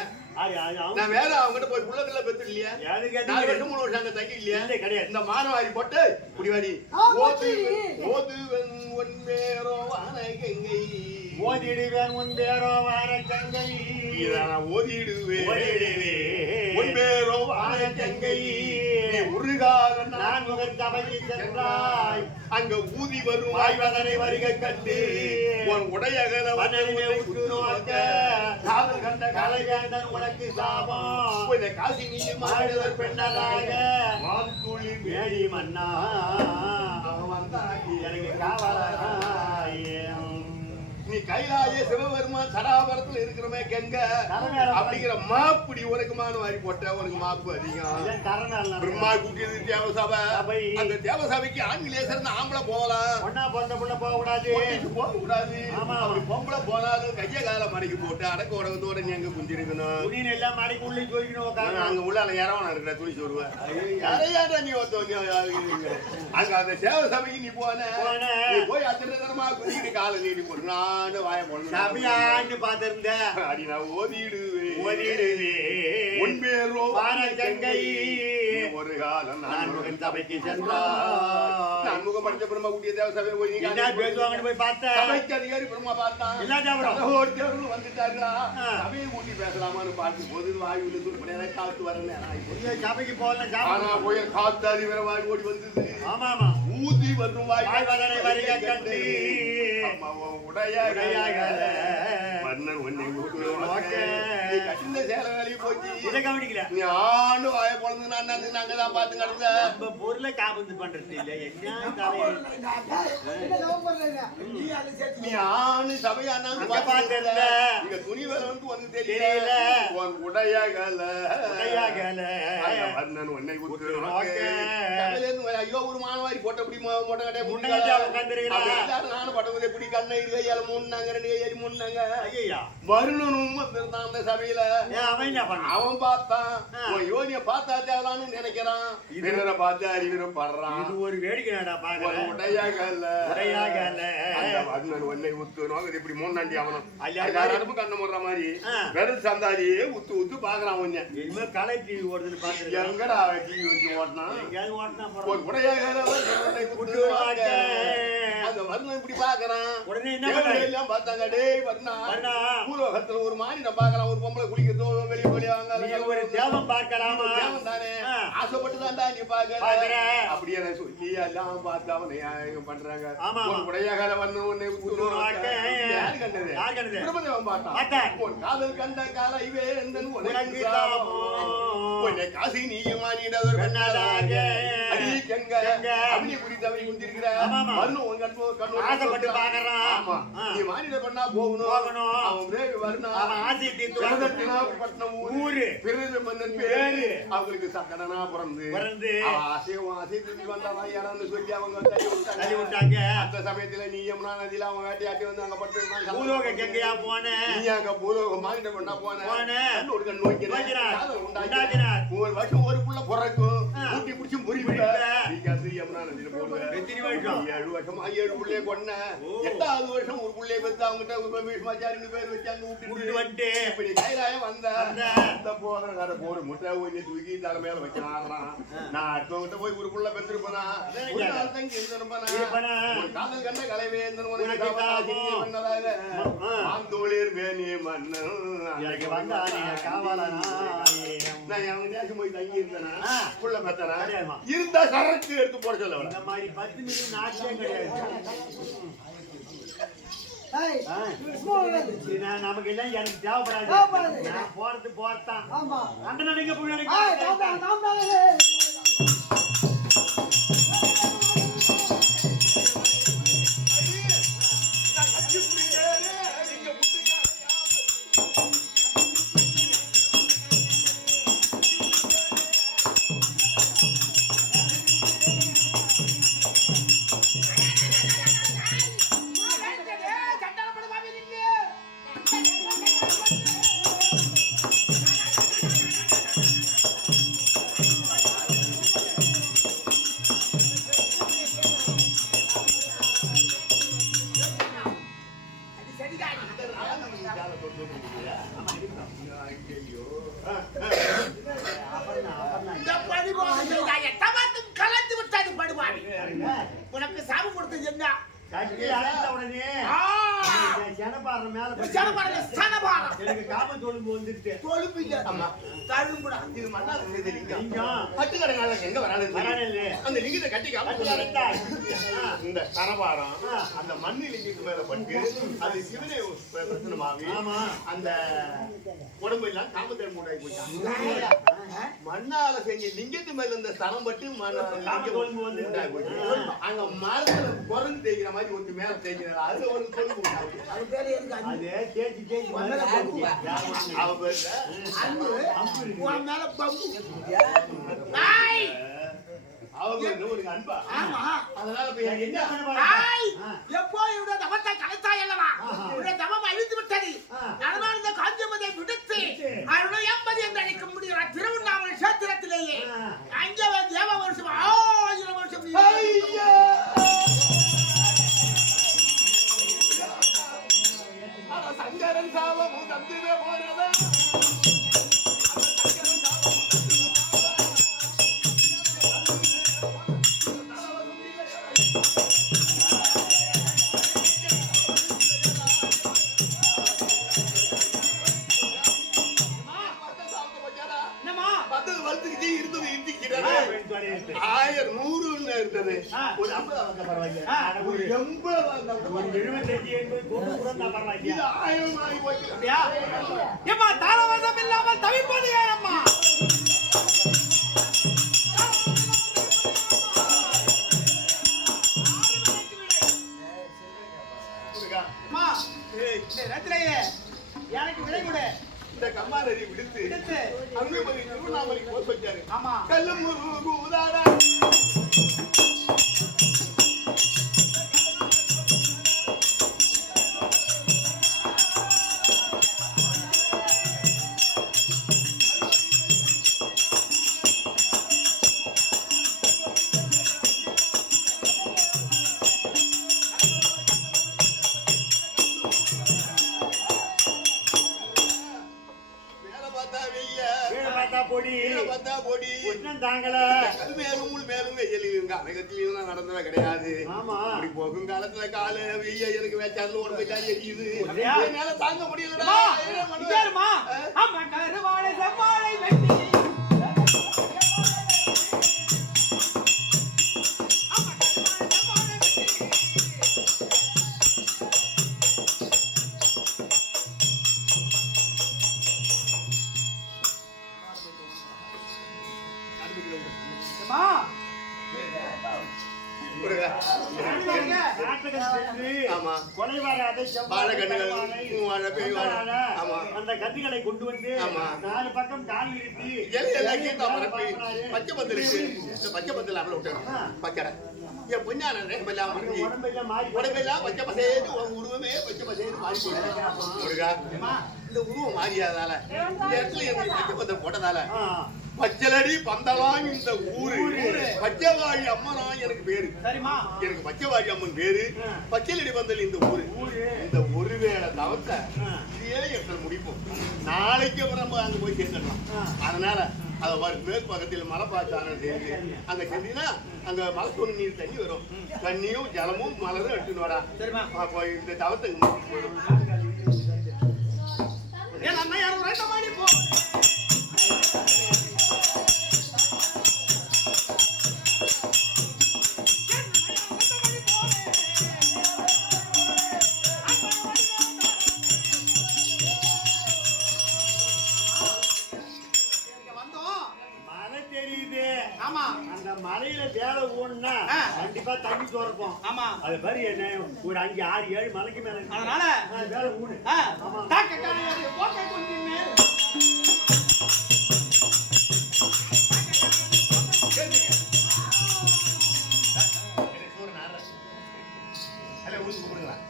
நான் வேற அவங்ககிட்ட போய் புள்ளத்துல பெத்து இல்லையா? 4 வருஷம் 3 வருஷம் அங்க தங்கி இல்லையா? கிடையாது. இந்த மானவாரி போட்டு குடிவாடி ஒன்பேரோ வானகங்கை ஓதிடுவேன் உன் பேரோ வார கங்கை ஒன்பேரோ வானகங்கை உருகாத நான் முகத்தமைக்கு சென்றாய் அங்க ஊதி வரும் வாய்வதனை வருக கண்டு உன் உடையகல வனமே உற்று நோக்க காதல் கண்ட கலை வேந்தன் உனக்கு சாபம் காசி நீர் மாடுதல் பெண்ணதாக மாதுளி மேடி மன்னா எனக்கு காவலாயே நீ கைலாய சிவபெருமான் சடாபரத்துல இருக்கிறமே கெங்க அப்படிங்கிற மாப்புடி உனக்குமான வாரி போட்ட உனக்கு மாப்பு அதிகம். பிரம்மா கூட்டியது தேவசபை. அந்த தேவசபைக்கு ஆண்களே சேர்ந்து ஆம்பளை போகலாம். ஒன்னா பிறந்த புள்ள போக கூடாது. அப்படி பொம்பளை போனாலும் கைய கால மடக்கி போட்டு அடக்க உடகத்தோட நீ அங்க குஞ்சிருக்கணும். துணியில எல்லாம் மடக்கி உள்ளே சொல்லிக்கணும். அங்க உள்ள இறவன இருக்கிற துணி சொல்லுவேன். யாரையாடா நீ அங்க அந்த தேவசபைக்கு நீ போன போய் அத்திரமா குதிக்கிட்டு காலை நீட்டி போடுனா சபையான்னு பார்த்திருந்தேன். ஒரு காலம் நான் சபைக்கு சென்றான். நான் முகம் படிச்ச பிரம்மா கூட்டிய தேவசபை போய் பேசுவாங்கன்னு போய் பார்த்தேன். சபைக்கு அதிகாரி பிரம்மா பார்த்தான். ஒரு தேவர்கள் வந்துட்டாங்களா சபையை கூட்டி பேசலாமான்னு பார்த்து போது வாயுல துணிப்படையா காத்து வரேன். சபைக்கு போகல போய் காத்து அதிபர வாய் ஓடி வந்தது. ஆமா ஆமா ஊதி வரும் வாய் வருக கண்டு மன்னர் ஒன்னை கட்டின சேலை வேலையை போச்சு. இதை கவனிக்கல. நீ ஆண்டு வாய பொழுது நாங்க தான் பார்த்து கிடந்த பொருளை காபந்து பண்றது இல்ல. நீ ஆணு சபையான இங்க துணி வேலை வந்து ஒண்ணு தெரியல. உன் உடையகல மன்னன் ஒன்னை ஐயோ ஒரு மானவாரி போட்டபடி மொட்டை கட்டை நானும் பட்டவங்க எப்படி கண்ணை கையால மூணாங்க 2 கையாரி மூணாங்க. வருணனும் வந்திருந்தான் அந்த சபையில. அவன் பார்த்தான் யோனிய பார்த்தா தேவலான்னு நினைக்கிறான். வீரரை பார்த்து அறிவீரம் படுறான். இது ஒரு வேடிக்கை உடையாகல வருணன் ஒன்னை உத்து நோக்கது இப்படி மூணாண்டி அவனும் எல்லாரும் கண்ண முடுற மாதிரி வெறும் சந்தாதியே உத்து உத்து பாக்குறான். ஒன்னு கலை டிவி ஓடுதுன்னு பாக்குறேன். எங்கடா டிவி வச்சு ஓட்டினா உடையாகல அந்த வருணன் இப்படி பாக்குறான். உடனே எல்லாம் பார்த்தாங்க. டேய் வருணா பூலோகத்துல ஒரு மானிடம் பாக்கலாம். ஒரு பொம்பளை குளிக்கிறதோ வெளியே வெளியே வாங்க ஒரு தேவம் பார்க்கலாமா? தேவம் தானே ஆசைப்பட்டுதான்டா நீ பாக்குற. அப்படியே சொல்லி எல்லாம் பார்த்து அவனை பண்றாங்க. உடையகால வந்து உன்னை கண்டது? யார் கண்டது? பிரம்மதேவன் பார்த்தான். பார்த்தான். உன் காதல் கண்ட காலை வேந்தன் உனக்கு சாபமோ. உன்னை காசி நீயும் மானிடவர் கண்ணாதாக அடி கங்க அபினி குறித்தவை குந்திருக்கிற மண்ணு உன் கண்ணு ஆசைப்பட்டு பார்க்கறான். நீ மானிட பண்ணா போகணும். அவன் வேறு வரணும். அவன் ஆசை தீர்த்து பட்டணம் ஊரு பிறந்த மன்னன் பேரு அவங்களுக்கு சக்கடனா பிறந்து பிறந்து ஆசையும் ஆசை திரும்பி வந்தாவா யாரான்னு சொல்லி அவங்க தள்ளி விட்டாங்க. அந்த சமயத்துல நீ யமுனா நதியில அவன் வேட்டையாட்டி வந்து அங்க பட்டு பூலோக கங்கையா போன நீ அங்க பூலோகம் மானிட பண்ணா போன ஒரு கண் நோக்கிறார். ஒரு வருஷம் ஒரு புள்ள பிறக்கும் ஊட்டி பிடிச்சி முறிவிட்ட யமுனா நதியில போடுவேன் 7 வருஷமா 7 புள்ளைய கொன்ன 8வது வருஷம் ஒரு புள்ளைய பெற்று அவங்ககிட்ட பீஷ்மாச்சாரின்னு பேர் வச்சு அங்க விட்டுட்டு வந்துட்டு இப்ப நீ கைலாயம் வந்த இந்த போகிற போடு முட்டை ஒண்ணு தூக்கி தலை மேல வச்சு ஆடுறான். நான் அடுத்தவங்கிட்ட போய் ஒரு புள்ள பெற்றிருப்பேனா ஒரு நாள் தங்கி இருந்திருப்பேனா ஒரு காதல் கண்ட கலைவேந்தன் உனக்கு பண்ணதாக ஆந்தோளிர் மேனி மன்னன் நான் அவங்க தேசம் போய் தங்கி இருந்தேனா புள்ள பெத்தனா இருந்தா சரக்கு எடுத்து போட சொல்ல இந்த மாதிரி 10 மில்லியன் நாட்டிலே கிடையாது. நமக்கு எல்லாம் எனக்கு தேவைப்படாது. நான் போறது போறதான் அந்த நினைக்க போய் உனக்கு சாவு கொடுத்தது என்ன? எனக்கு காம தொழும்பு வந்துருச்சு. தொழும்பு இல்ல தழும்புடா. இது மண்ணால் செய்த லிங்கம். பட்டுக்கடங்கால எங்க வராது அந்த லிங்கத்தை கட்டி இந்த கரபாரம் அந்த மண்ணு லிங்கத்துக்கு மேல பட்டு அது சிவனை பிரச்சனமாகி அந்த உடம்பு எல்லாம் காமத்தேன் மூடாகி போயிட்டாங்க. மண்ணால செஞ்ச லிங்கத்து மேல இந்த சரம் பட்டு தொழும்பு வந்து அங்க மரத்துல குரங்கு தேய்க்கிற மாதிரி ஒரு மேல தேய்க்கிறாங்க. அதுல ஒரு தொழும்பு அது பேரு அது தேய்ச்சி தேய்ச்சி அவ பேர்ல உன் மேல பம்பு ஒரு அன்பா. அதனால எப்போ இவருடைய தவத்தை கலைத்தாய் அல்லவா? இவருடைய தவம் அழிந்து விட்டது. அதனால் இந்த காஞ்சியமதை விடுத்து அவருடைய எம்பதி என்று அழைக்க முடிகிற திருவண்ணாமலை கஷேத்திரத்திலேயே அங்கே தேவ வருஷம் 1000 வருஷம் சங்கரன் சாபமும் தந்துவே போறதா இருந்தது. ஒரு 50 பரவாயில்ல. ஒரு 80 பரவாயில்ல. 1000 ஆகி போச்சு. ஏம்மா தாளவாசம் இல்லாமல் தவிப்பது ஏறம்மா? எனக்கு விடை கொடு. இந்த கம்மாரடி விடுத்து அருள்மொழி திருவண்ணாமலைக்கு போய் வச்சாரு. ஆமா கல்லும் ஊதாடா நடந்தவே கிடையாது. போகும் காலத்துல கால வெய்ய எனக்கு வேச்சாதுல ஒரு போய் எரியுது. என்னால தாங்க முடியலடா. ஆமா கொலை வராத வாழை கண்ணுகள் வாழை பெரிய வாழை ஆமா அந்த கன்றுகளை கொண்டு வந்து ஆமா 4 பக்கம் கால் நிறுத்தி எல்லாத்தையும் பரப்பி பச்சை பந்தல் இருக்கு இந்த பச்சை பந்தல் அவளை விட்டுறேன் பச்சை என் பொண்ணான உடம்பெல்லாம் உடம்பெல்லாம் பச்சை பசேன்னு உருவமே பச்சை பசேன்னு மாறி போடுங்க இந்த உருவம் மாறியாதால இந்த இடத்துல எனக்கு பச்சை பந்தல் போட்டதால பச்சலடி பந்தலாம் இந்த ஊரு பச்சைவாழி அம்மனா எனக்கு பேரு சரிமா எனக்கு பச்சைவாழி அம்மன் பேரு பச்சலடி பந்தல் இந்த ஊரு இந்த ஒருவேளை தவத்தை இதே இடத்துல முடிப்போம் நாளைக்கு நம்ம அங்க போய் சேர்ந்துடலாம் அதனால அதை மேற்கு பக்கத்தில் மலை பாய்ச்சான சேர்ந்து அங்க செஞ்சீங்கன்னா அங்க மலை தோணி நீர் தண்ணி வரும் தண்ணியும் ஜலமும் மலரும் எடுத்துன்னு வரா அப்போ இந்த தவத்தை மலையில வேலை ஓடுனா கண்டிப்பா தண்ணி சோறப்போம். ஆமா அது மாதிரி என்ன ஒரு 5 6 7 மலைக்கு மேல அதனால வேலை ஓடு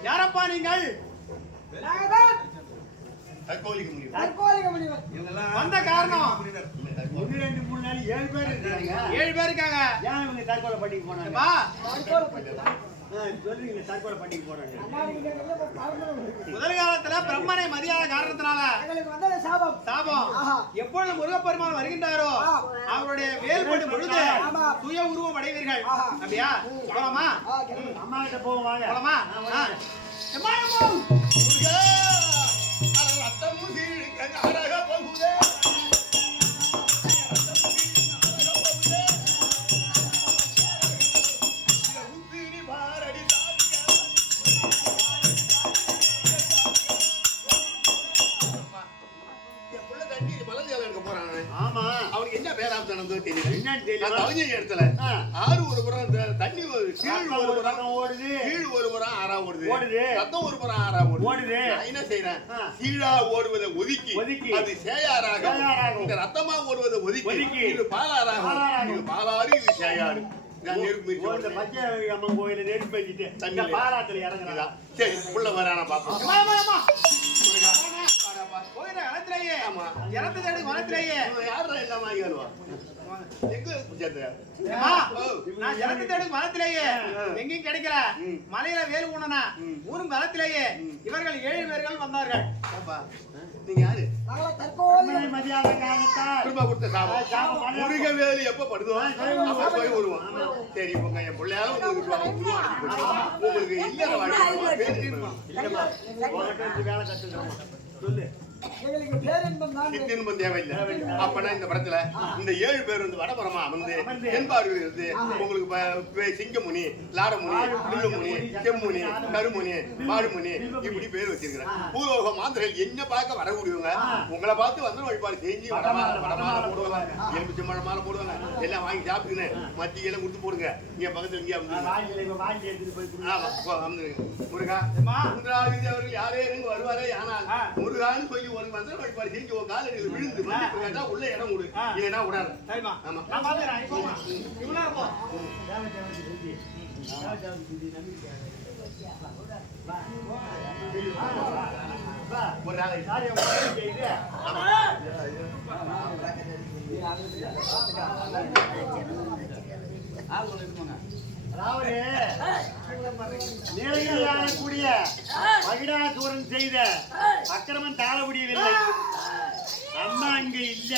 யாரப்பா நீங்கள்? வந்த காரணம் 1 2 3 4 7 பேர் இருக்காங்க. 7 பேர் இருக்காங்க. ஏன் இவங்க தற்கொலை பண்ணிட்டு போனாங்க? சொல்றீங்க தற்கொலை பண்ணிட்டு போனாங்க. முதல் காலத்துல பிரம்மனை மதியாத காரணத்தினால சாபம் எப்பொழுது முருகப்பெருமான் வருகின்றாரோ அவருடைய வேல்பட்டு பொழுது சுய உருவம் அடைவீர்கள். அப்படியா? போலாமா? அம்மா கிட்ட போவோம் வாங்க. போலாமா? அவனுக்கு என்ன பேராப்தம் நடந்தது தெரியல. இடத்துல ஆறு ஒரு புறம் தண்ணி கீழ் ஒரு புறம் ஓடுது, கீழ் ஒரு புறம் ஆறா ஓடுது, ரத்தம் ஒரு புறம் ஆறா ஓடுது. நான் என்ன செய்யறேன்? கீழா ஓடுவதை ஒதுக்கி அது சேயாராக, இந்த ரத்தமா ஓடுவதை ஒதுக்கி இது பாலாராக, இது பாலாறு இது சேயாறு. பச்சை அம்மன் கோயில நெருப்பு வச்சுட்டு தண்ணி பாலாத்துல இறங்குறதா? சரி உள்ள வரான பாப்போம். எங்கேயும் கிடைக்கல. மலையில வேலு ஊனா ஊரும் களத்திலேயே இவர்கள் 7 பேர்கள் வந்தார்கள். நீங்க யாரு? முருகவேலு எப்ப படுதுவான் போய் வருவான். சரி உங்க என் பிள்ளையாலும் உங்களுக்கு இல்லற வேலை கத்துக்கிறோம் சொல்லு. தேவையில்லை. அப்பனா இந்த படத்துல இந்த 7 பேர் வந்து வடபுறமா வந்து தென்பார்வை இருந்து உங்களுக்கு சிங்கமுனி, லாடமுனி, முள்ளுமுனி, செம்முனி, கருமுனி, மாடுமுனி இப்படி பேர் வச்சிருக்கிறேன். பூலோக மாந்திரர்கள் என்ன பார்க்க வரக்கூடியவங்க உங்களை பார்த்து வந்து வழிபாடு செஞ்சு வடமாலை போடுவாங்க, எலும்பு செம்மழ மாலை போடுவாங்க. எல்லாம் வாங்கி சாப்பிட்டுன்னு மத்திய எல்லாம் கொடுத்து போடுங்க. இங்க பக்கத்துல இங்கே முருகா அவர்கள் யாரே வருவாரே. ஆனால் முருகான்னு சொல்லி ஒரு மந்திரம் வழிபாடு செஞ்சு ஒரு காலையில் விழுந்து கேட்டா உள்ள இடம் விடு, இல்லைன்னா விடாது. ஒரு நாளைக்கு கூடிய மகிடாசூரன் செய்த அக்கிரமம் தாழ முடியவில்லை. அம்மா இங்க இல்ல.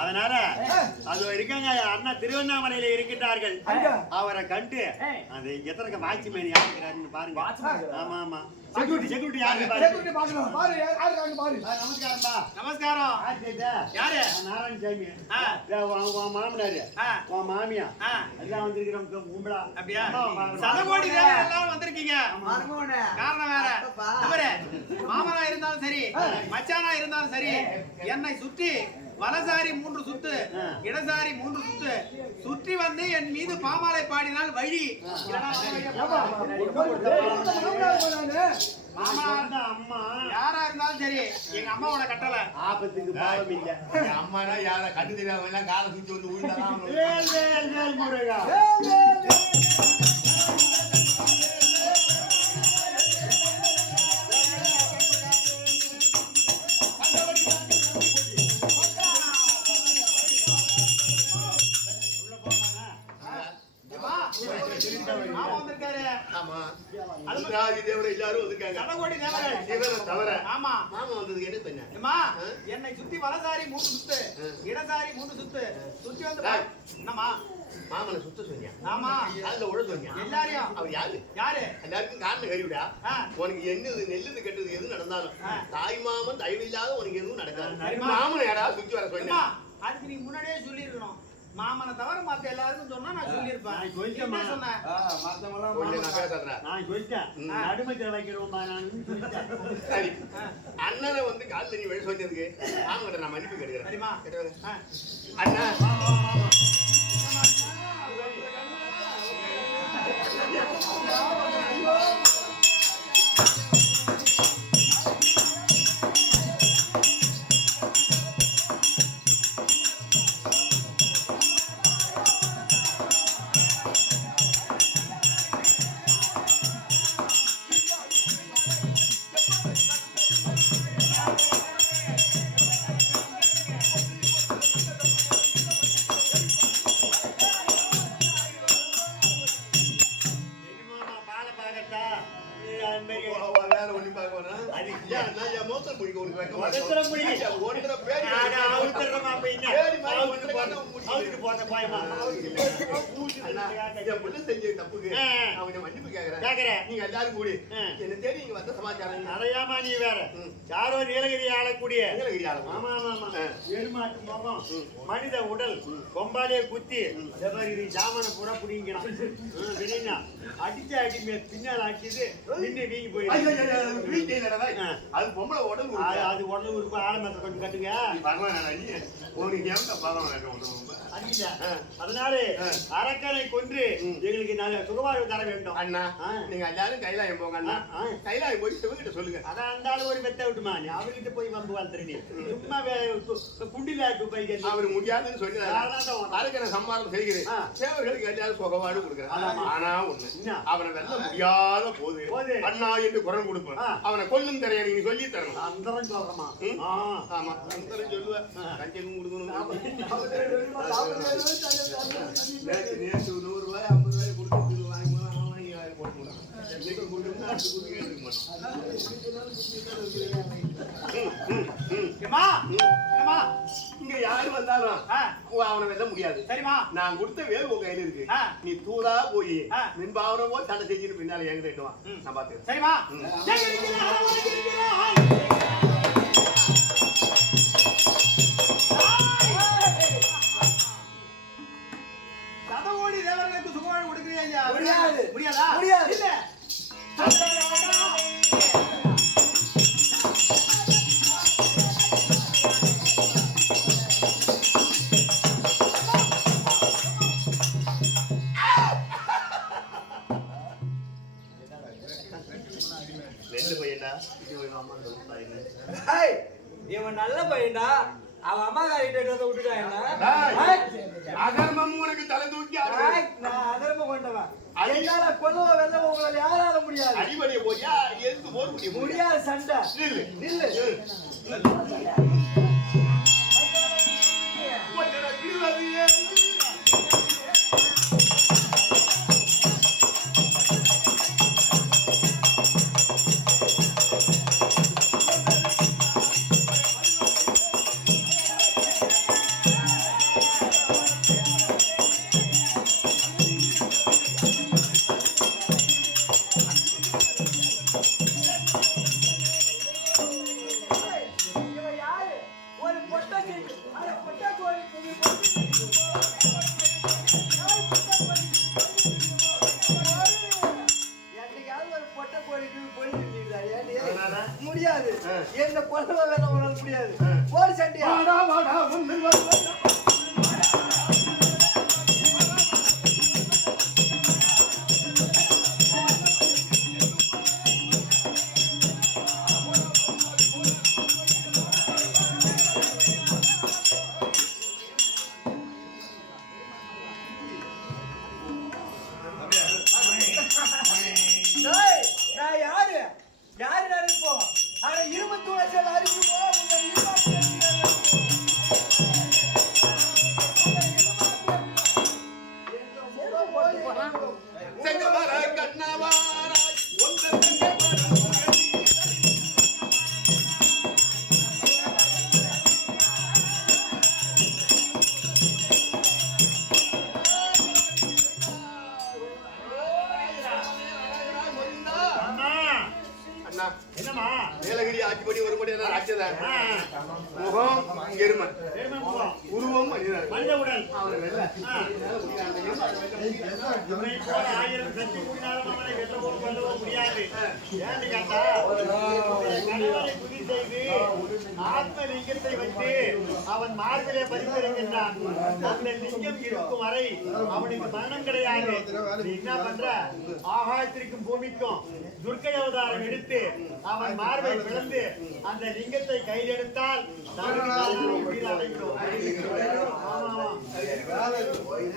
அதனால அது இருக்காங்க. அண்ணா திருவண்ணாமலையில இருக்கின்றார்கள். அவரை கண்டு அது எத்தனை வாட்சி மேனி யாருக்கிறாருன்னு பாருங்க. ஆமா ஆமா செக்யூரிட்டி யாரு நமஸ்காரம்பா. நமஸ்காரம். யாரு? நாராயணசாமி. உன் மாமனாரு, உன் மாமியா எல்லாம் வந்திருக்கிறோம் கும்பலா. அப்படியா? சதகோடி எல்லாரும் வந்திருக்கீங்க. காரணம் வேற. மாமனார் மாமனா இருந்தாலும் சரி மச்சானா இருந்தாலும் சரி என்னை சுற்றி வலசாரி 3 சுத்து இடசாரி 3 சுத்து சுற்றி வந்து என் மீது பாமாலை பாடினால் வழி அம்மா யாரா இருந்தாலும் சரி எங்க அம்மாவோட கட்டளை ஆபத்துக்கு பாவம் இல்ல அம்மானா யார கண்டு தெரியாம எல்லாம் காலை சுத்தி வந்து ஊழிதான் முருகா மாமா வந்திருக்காரு. ஆமா அல்ராஜி தேவரை எல்லாரும் வந்திருக்காங்க கடகோடி தேவரை. இவரை தவிர ஆமா மாமா வந்ததுக்கு என்ன பண்ண ஏம்மா, என்னை சுத்தி வலசாரி 3 சுத்து இடசாரி 3 சுத்து சுத்தி வந்து என்னம்மா மாமனை சுத்த சொன்னியா ஆமா அதுல உழ சொன்னியா எல்லாரையும் அவர் யாரு யாரு எல்லாருக்கும் காரணம் கறிவிடா உனக்கு என்னது நெல்லுது கெட்டது எது நடந்தாலும் தாய் மாமன் தயவில்லாத உனக்கு எதுவும் நடக்காது மாமனை யாராவது சுத்தி வர சொன்னா அதுக்கு நீ முன்னாடியே சொல்லிருக்கணும். மாமனை தவிர மத்த எல்லாருக்கும் சொன்னா நான் சொல்லிருப்பேன். நான் சொல்லிட்டேன். என்ன சொன்னேன்? நான் பேசுறேன் நான் சொல்லிட்டேன் நடுமத்தில வைக்கிறோம்பா நான் சொல்லிட்டேன் சரி அண்ணனை வந்து காலில் நீ வெளி சொன்னதுக்கு மாமன் நான் மன்னிப்பு கேட்கிறேன் சரிமா அண்ணா வேற ஒண்ணு பார்க்கணும் அது ஏன் நான் என் மோசம் முடிக்க உனக்கு வைக்க மாட்டேன் ஒன்றரை பேர் செஞ்ச தப்புக்கு அவனை மன்னிப்பு கேக்குறேன் நீங்க எல்லாரும் கூடி என்ன தேடி இங்க வந்த சமாச்சாரம் அடையாமா நீ வேற யாரோ நீலகிரி ஆளக்கூடிய நீலகிரி ஆளும் ஆமா ஆமா எருமாட்டு முகம் மனித உடல் கொம்பாலே குத்தி ஜாமான புற புடிங்கணும் அடிச்ச அடி பின்னால் அடிச்சது நின்று வீங்கி போயிடுச்சு அது பொம்பளை உடல் அது உடல் உறுப்பு ஆலமரத்தை கொஞ்சம் கட்டுங்க அதனால அரக்கனை கொன்று எங்களுக்கு நல்ல சுகவாழ்வு தர வேண்டும் அண்ணா நீங்க எல்லாரும் கைலாயம் போங்க அண்ணா கைலாயம் போய் சிவகிட்ட சொல்லுங்க அதான் இருந்தாலும் ஒரு மெத்த விட்டுமா நீ அவர்கிட்ட போய் வம்பு வாழ்த்துறீங்க சும்மா குண்டில போய் அவர் முடியாதுன்னு சொல்லி அரக்கனை சம்மாதம் செய்கிறேன் சேவர்களுக்கு எல்லாரும் சுகவாழ்வு கொடுக்குறேன் ஆனா ஒண்ணு அவனை வெல்ல முடியாத போது அண்ணா என்று குரல் கொடுப்பேன் அவனை கொல்லும் தரையா நீங்க சொல்லி தரணும் அந்தரம் சொல்றமா ஆமா அந்தரம் சொல்லுவேன் கஞ்சனும் கொடுக்கணும் நேற்று 100 ரூபாய் 50 ரூபாய் கொடுத்து வாங்கி போடணும் இங்க யாரு வந்தாலும் அவனை வெல்ல முடியாது சரிமா நான் கொடுத்த வேல் உங்க கையில இருக்கு நீ தூதா போய் மின்பாவனம் போய் சண்டை செஞ்சுட்டு பின்னால என்கிட்ட வா நான் பாத்துக்கிறேன் சரிமா சதகோடி தேவர்களுக்கு சுகவாழ்வு கொடுக்கிறீங்க முடியாது முடியாதா முடியாது இல்ல இவன் நல்ல பையன்டா அவன் அம்மா காரிட்ட விட்டுட்டான் அகர்மம் உனக்கு தலை தூக்கி நான் அதர்மம் கொண்டவன் என்னால கொல்லவ வெல்ல உங்களால யாரால முடியாது அடிபடிய போயா எதுக்கு போர் முடியாது சண்டை நில்லு என்ன கொல்ல வேணாம் உன்னால முடியாது போடு சண்டியா வாடா வாடா முன்னில் வருவாயா நான் யாரு நினைப்போம் ஆனா 20 வருஷம் அறிவிப்போம் செங்கமர கண்ணவாராய் ஒன்று என்னமா நீலகிரி ஆட்சிப்படி ஒருபடி ராட்சதான் முகம் எருமை உருவம் மனித உடல் அவனை வெல்ல இவனை போல 1000 சக்தி கூடினாலும் அவனை வெல்லவோ கொல்லவோ முடியாது. ஏன்னு கேட்டா கணவனை துதி செய்து ஆத்ம லிங்கத்தை வைத்து அவன் மார்பிலே பதித்திருக்கின்றான். அந்த லிங்கம் இருக்கும் வரை அவனுக்கு மரணம் கிடையாது. நீ என்ன பண்ற? ஆகாயத்திற்கும் பூமிக்கும் துர்க்கை அவதாரம் எடுத்து அவன் மார்பை பிளந்து அந்த லிங்கத்தை கையில் எடுத்தால்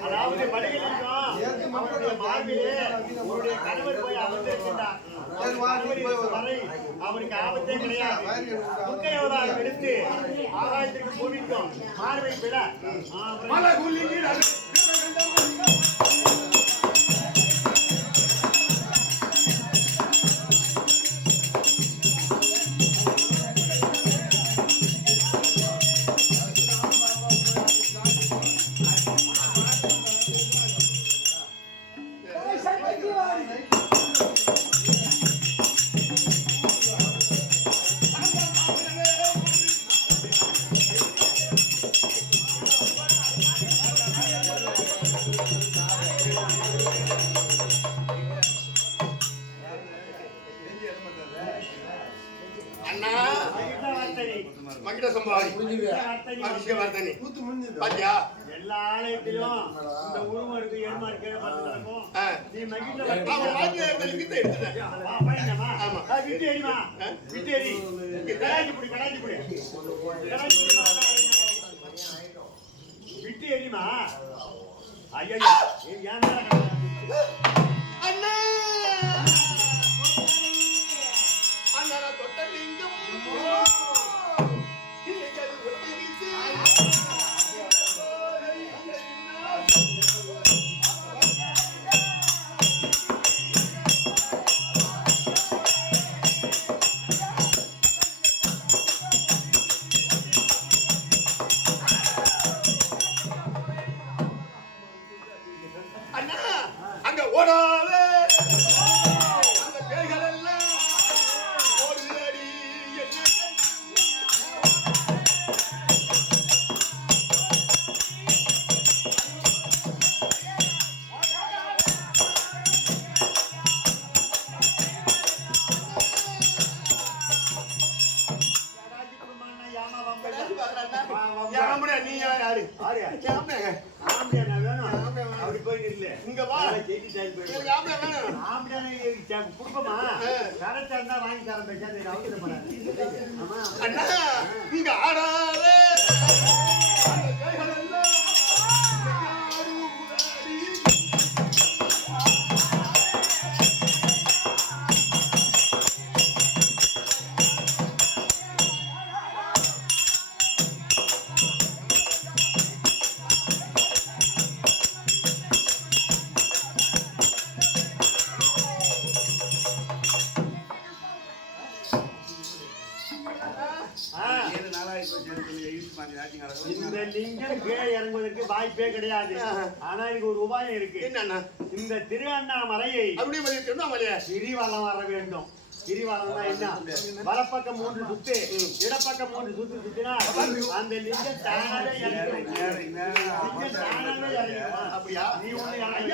அதாவது படிகளிலும் அவனுடைய மார்பிலே உன்னுடைய கணவர் போய் அமர்ந்திருக்கின்றார். வரை அவனுக்கு ஆபத்தே கிடையாது. துர்க்கை அவதாரம் எடுத்து ஆகாயத்திற்கு பூமிக்கும் மார்பை பிள மகிட சம்பாதி பாத்தியா எல்லா ஆலயத்திலும் இந்த உருவம் இருக்கு ஏமா இருக்கு நடக்கும். நீ மகிழ்ச்சி விட்டு எரிமா விட்டு எரி கடாஞ்சி புடி விட்டு எரிமா ஐயா ஏன் அண்ணா அண்ணா தொட்ட லிங்கம் அங்க ஓடாதே அந்த பேய்கள் எல்லாம் ஓடுதடி என்ன நீ யாரு அப்படி போய் இல்ல இங்க வா குடும்பமா கரெக்டா இருந்தா வாங்கி தர பேசாது அண்ணா இங்க ஆடாதே இந்த லிங்கம் கீழே இறங்குவதற்கு வாய்ப்பே கிடையாது. ஆனா இதுக்கு ஒரு உபாயம் இருக்கு. என்னன்னா இந்த திரு அண்ணாமலையை அப்படியே கிரிவலம் வர வேண்டும். கிரிவலம்னா என்ன? வலப்பக்கம் 3 சுத்து, இடப்பக்கம் 3 சுத்து சுத்தினா அந்த லிங்கம் தானாவே இறங்கும். லிங்கம் தானாவே இறங்கும். அப்படியா? நீ ஒண்ணு இறங்க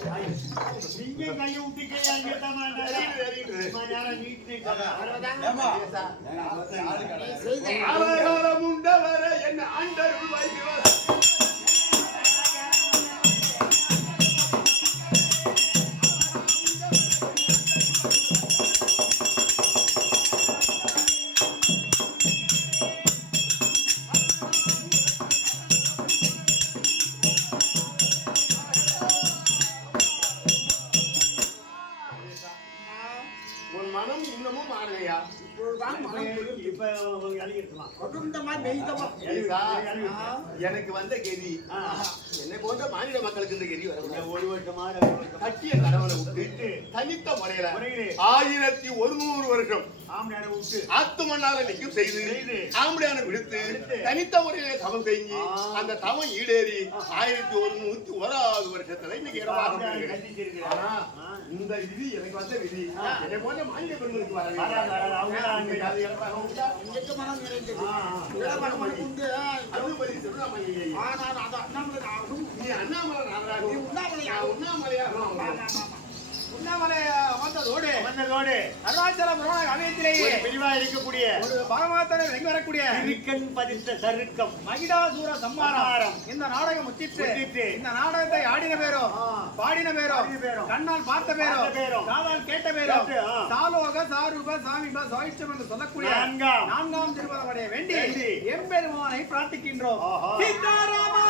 நீங்க கையை விட்டு கையை அங்கே தான் அவகாலம் உண்டவர என்ன ஆண்டருள் வைக்கிறார். உன் மனம் இன்னமும் மாறலையா? இப்ப அழிக்கலாம் எனக்கு வந்த கெதி என்னை போன்ற மாநில மக்களுக்கு இந்த கெதி வர ஒரு வருஷமா கட்டிய கடவுளை விட்டு தனித்த முறையில 1100 வருஷம் ஆம்பளையார விட்டு ஆத்து மண்ணால நிற்கும் செய்து ஆம்பளையான விடுத்து தனித்த முறையிலே தவம் செஞ்சு அந்த தவம் ஈடேறி 1101வது வருஷத்துல இன்னைக்கு இடமாக இருக்கு. ஆனா இந்த விதி எனக்கு வந்த விதி என்னை போன்ற மாநில பெண்களுக்கு உண்ணாமலையோடு அருணாச்சலம் ஆலயத்திலேயே பிரிவா இருக்கக்கூடிய ஒரு பரமாத்தனை வெங்கி வரக்கூடிய இருக்கன் பதித்த சருக்கம் மகிடாசூர சம்மாரம் இந்த நாடகம் முச்சிட்டு இந்த நாடகத்தை ஆடின பேரும் பாடின பேரும் கண்ணால் பார்த்த பேரும் காதால் கேட்ட பேரும் சாலோக சாரூப சாமிப சாயிச்சம் என்று சொல்லக்கூடிய நான்காம் திருப்பதம் அடைய வேண்டி எம்பெருமானை பிரார்த்திக்கின்றோம். சீதாராமா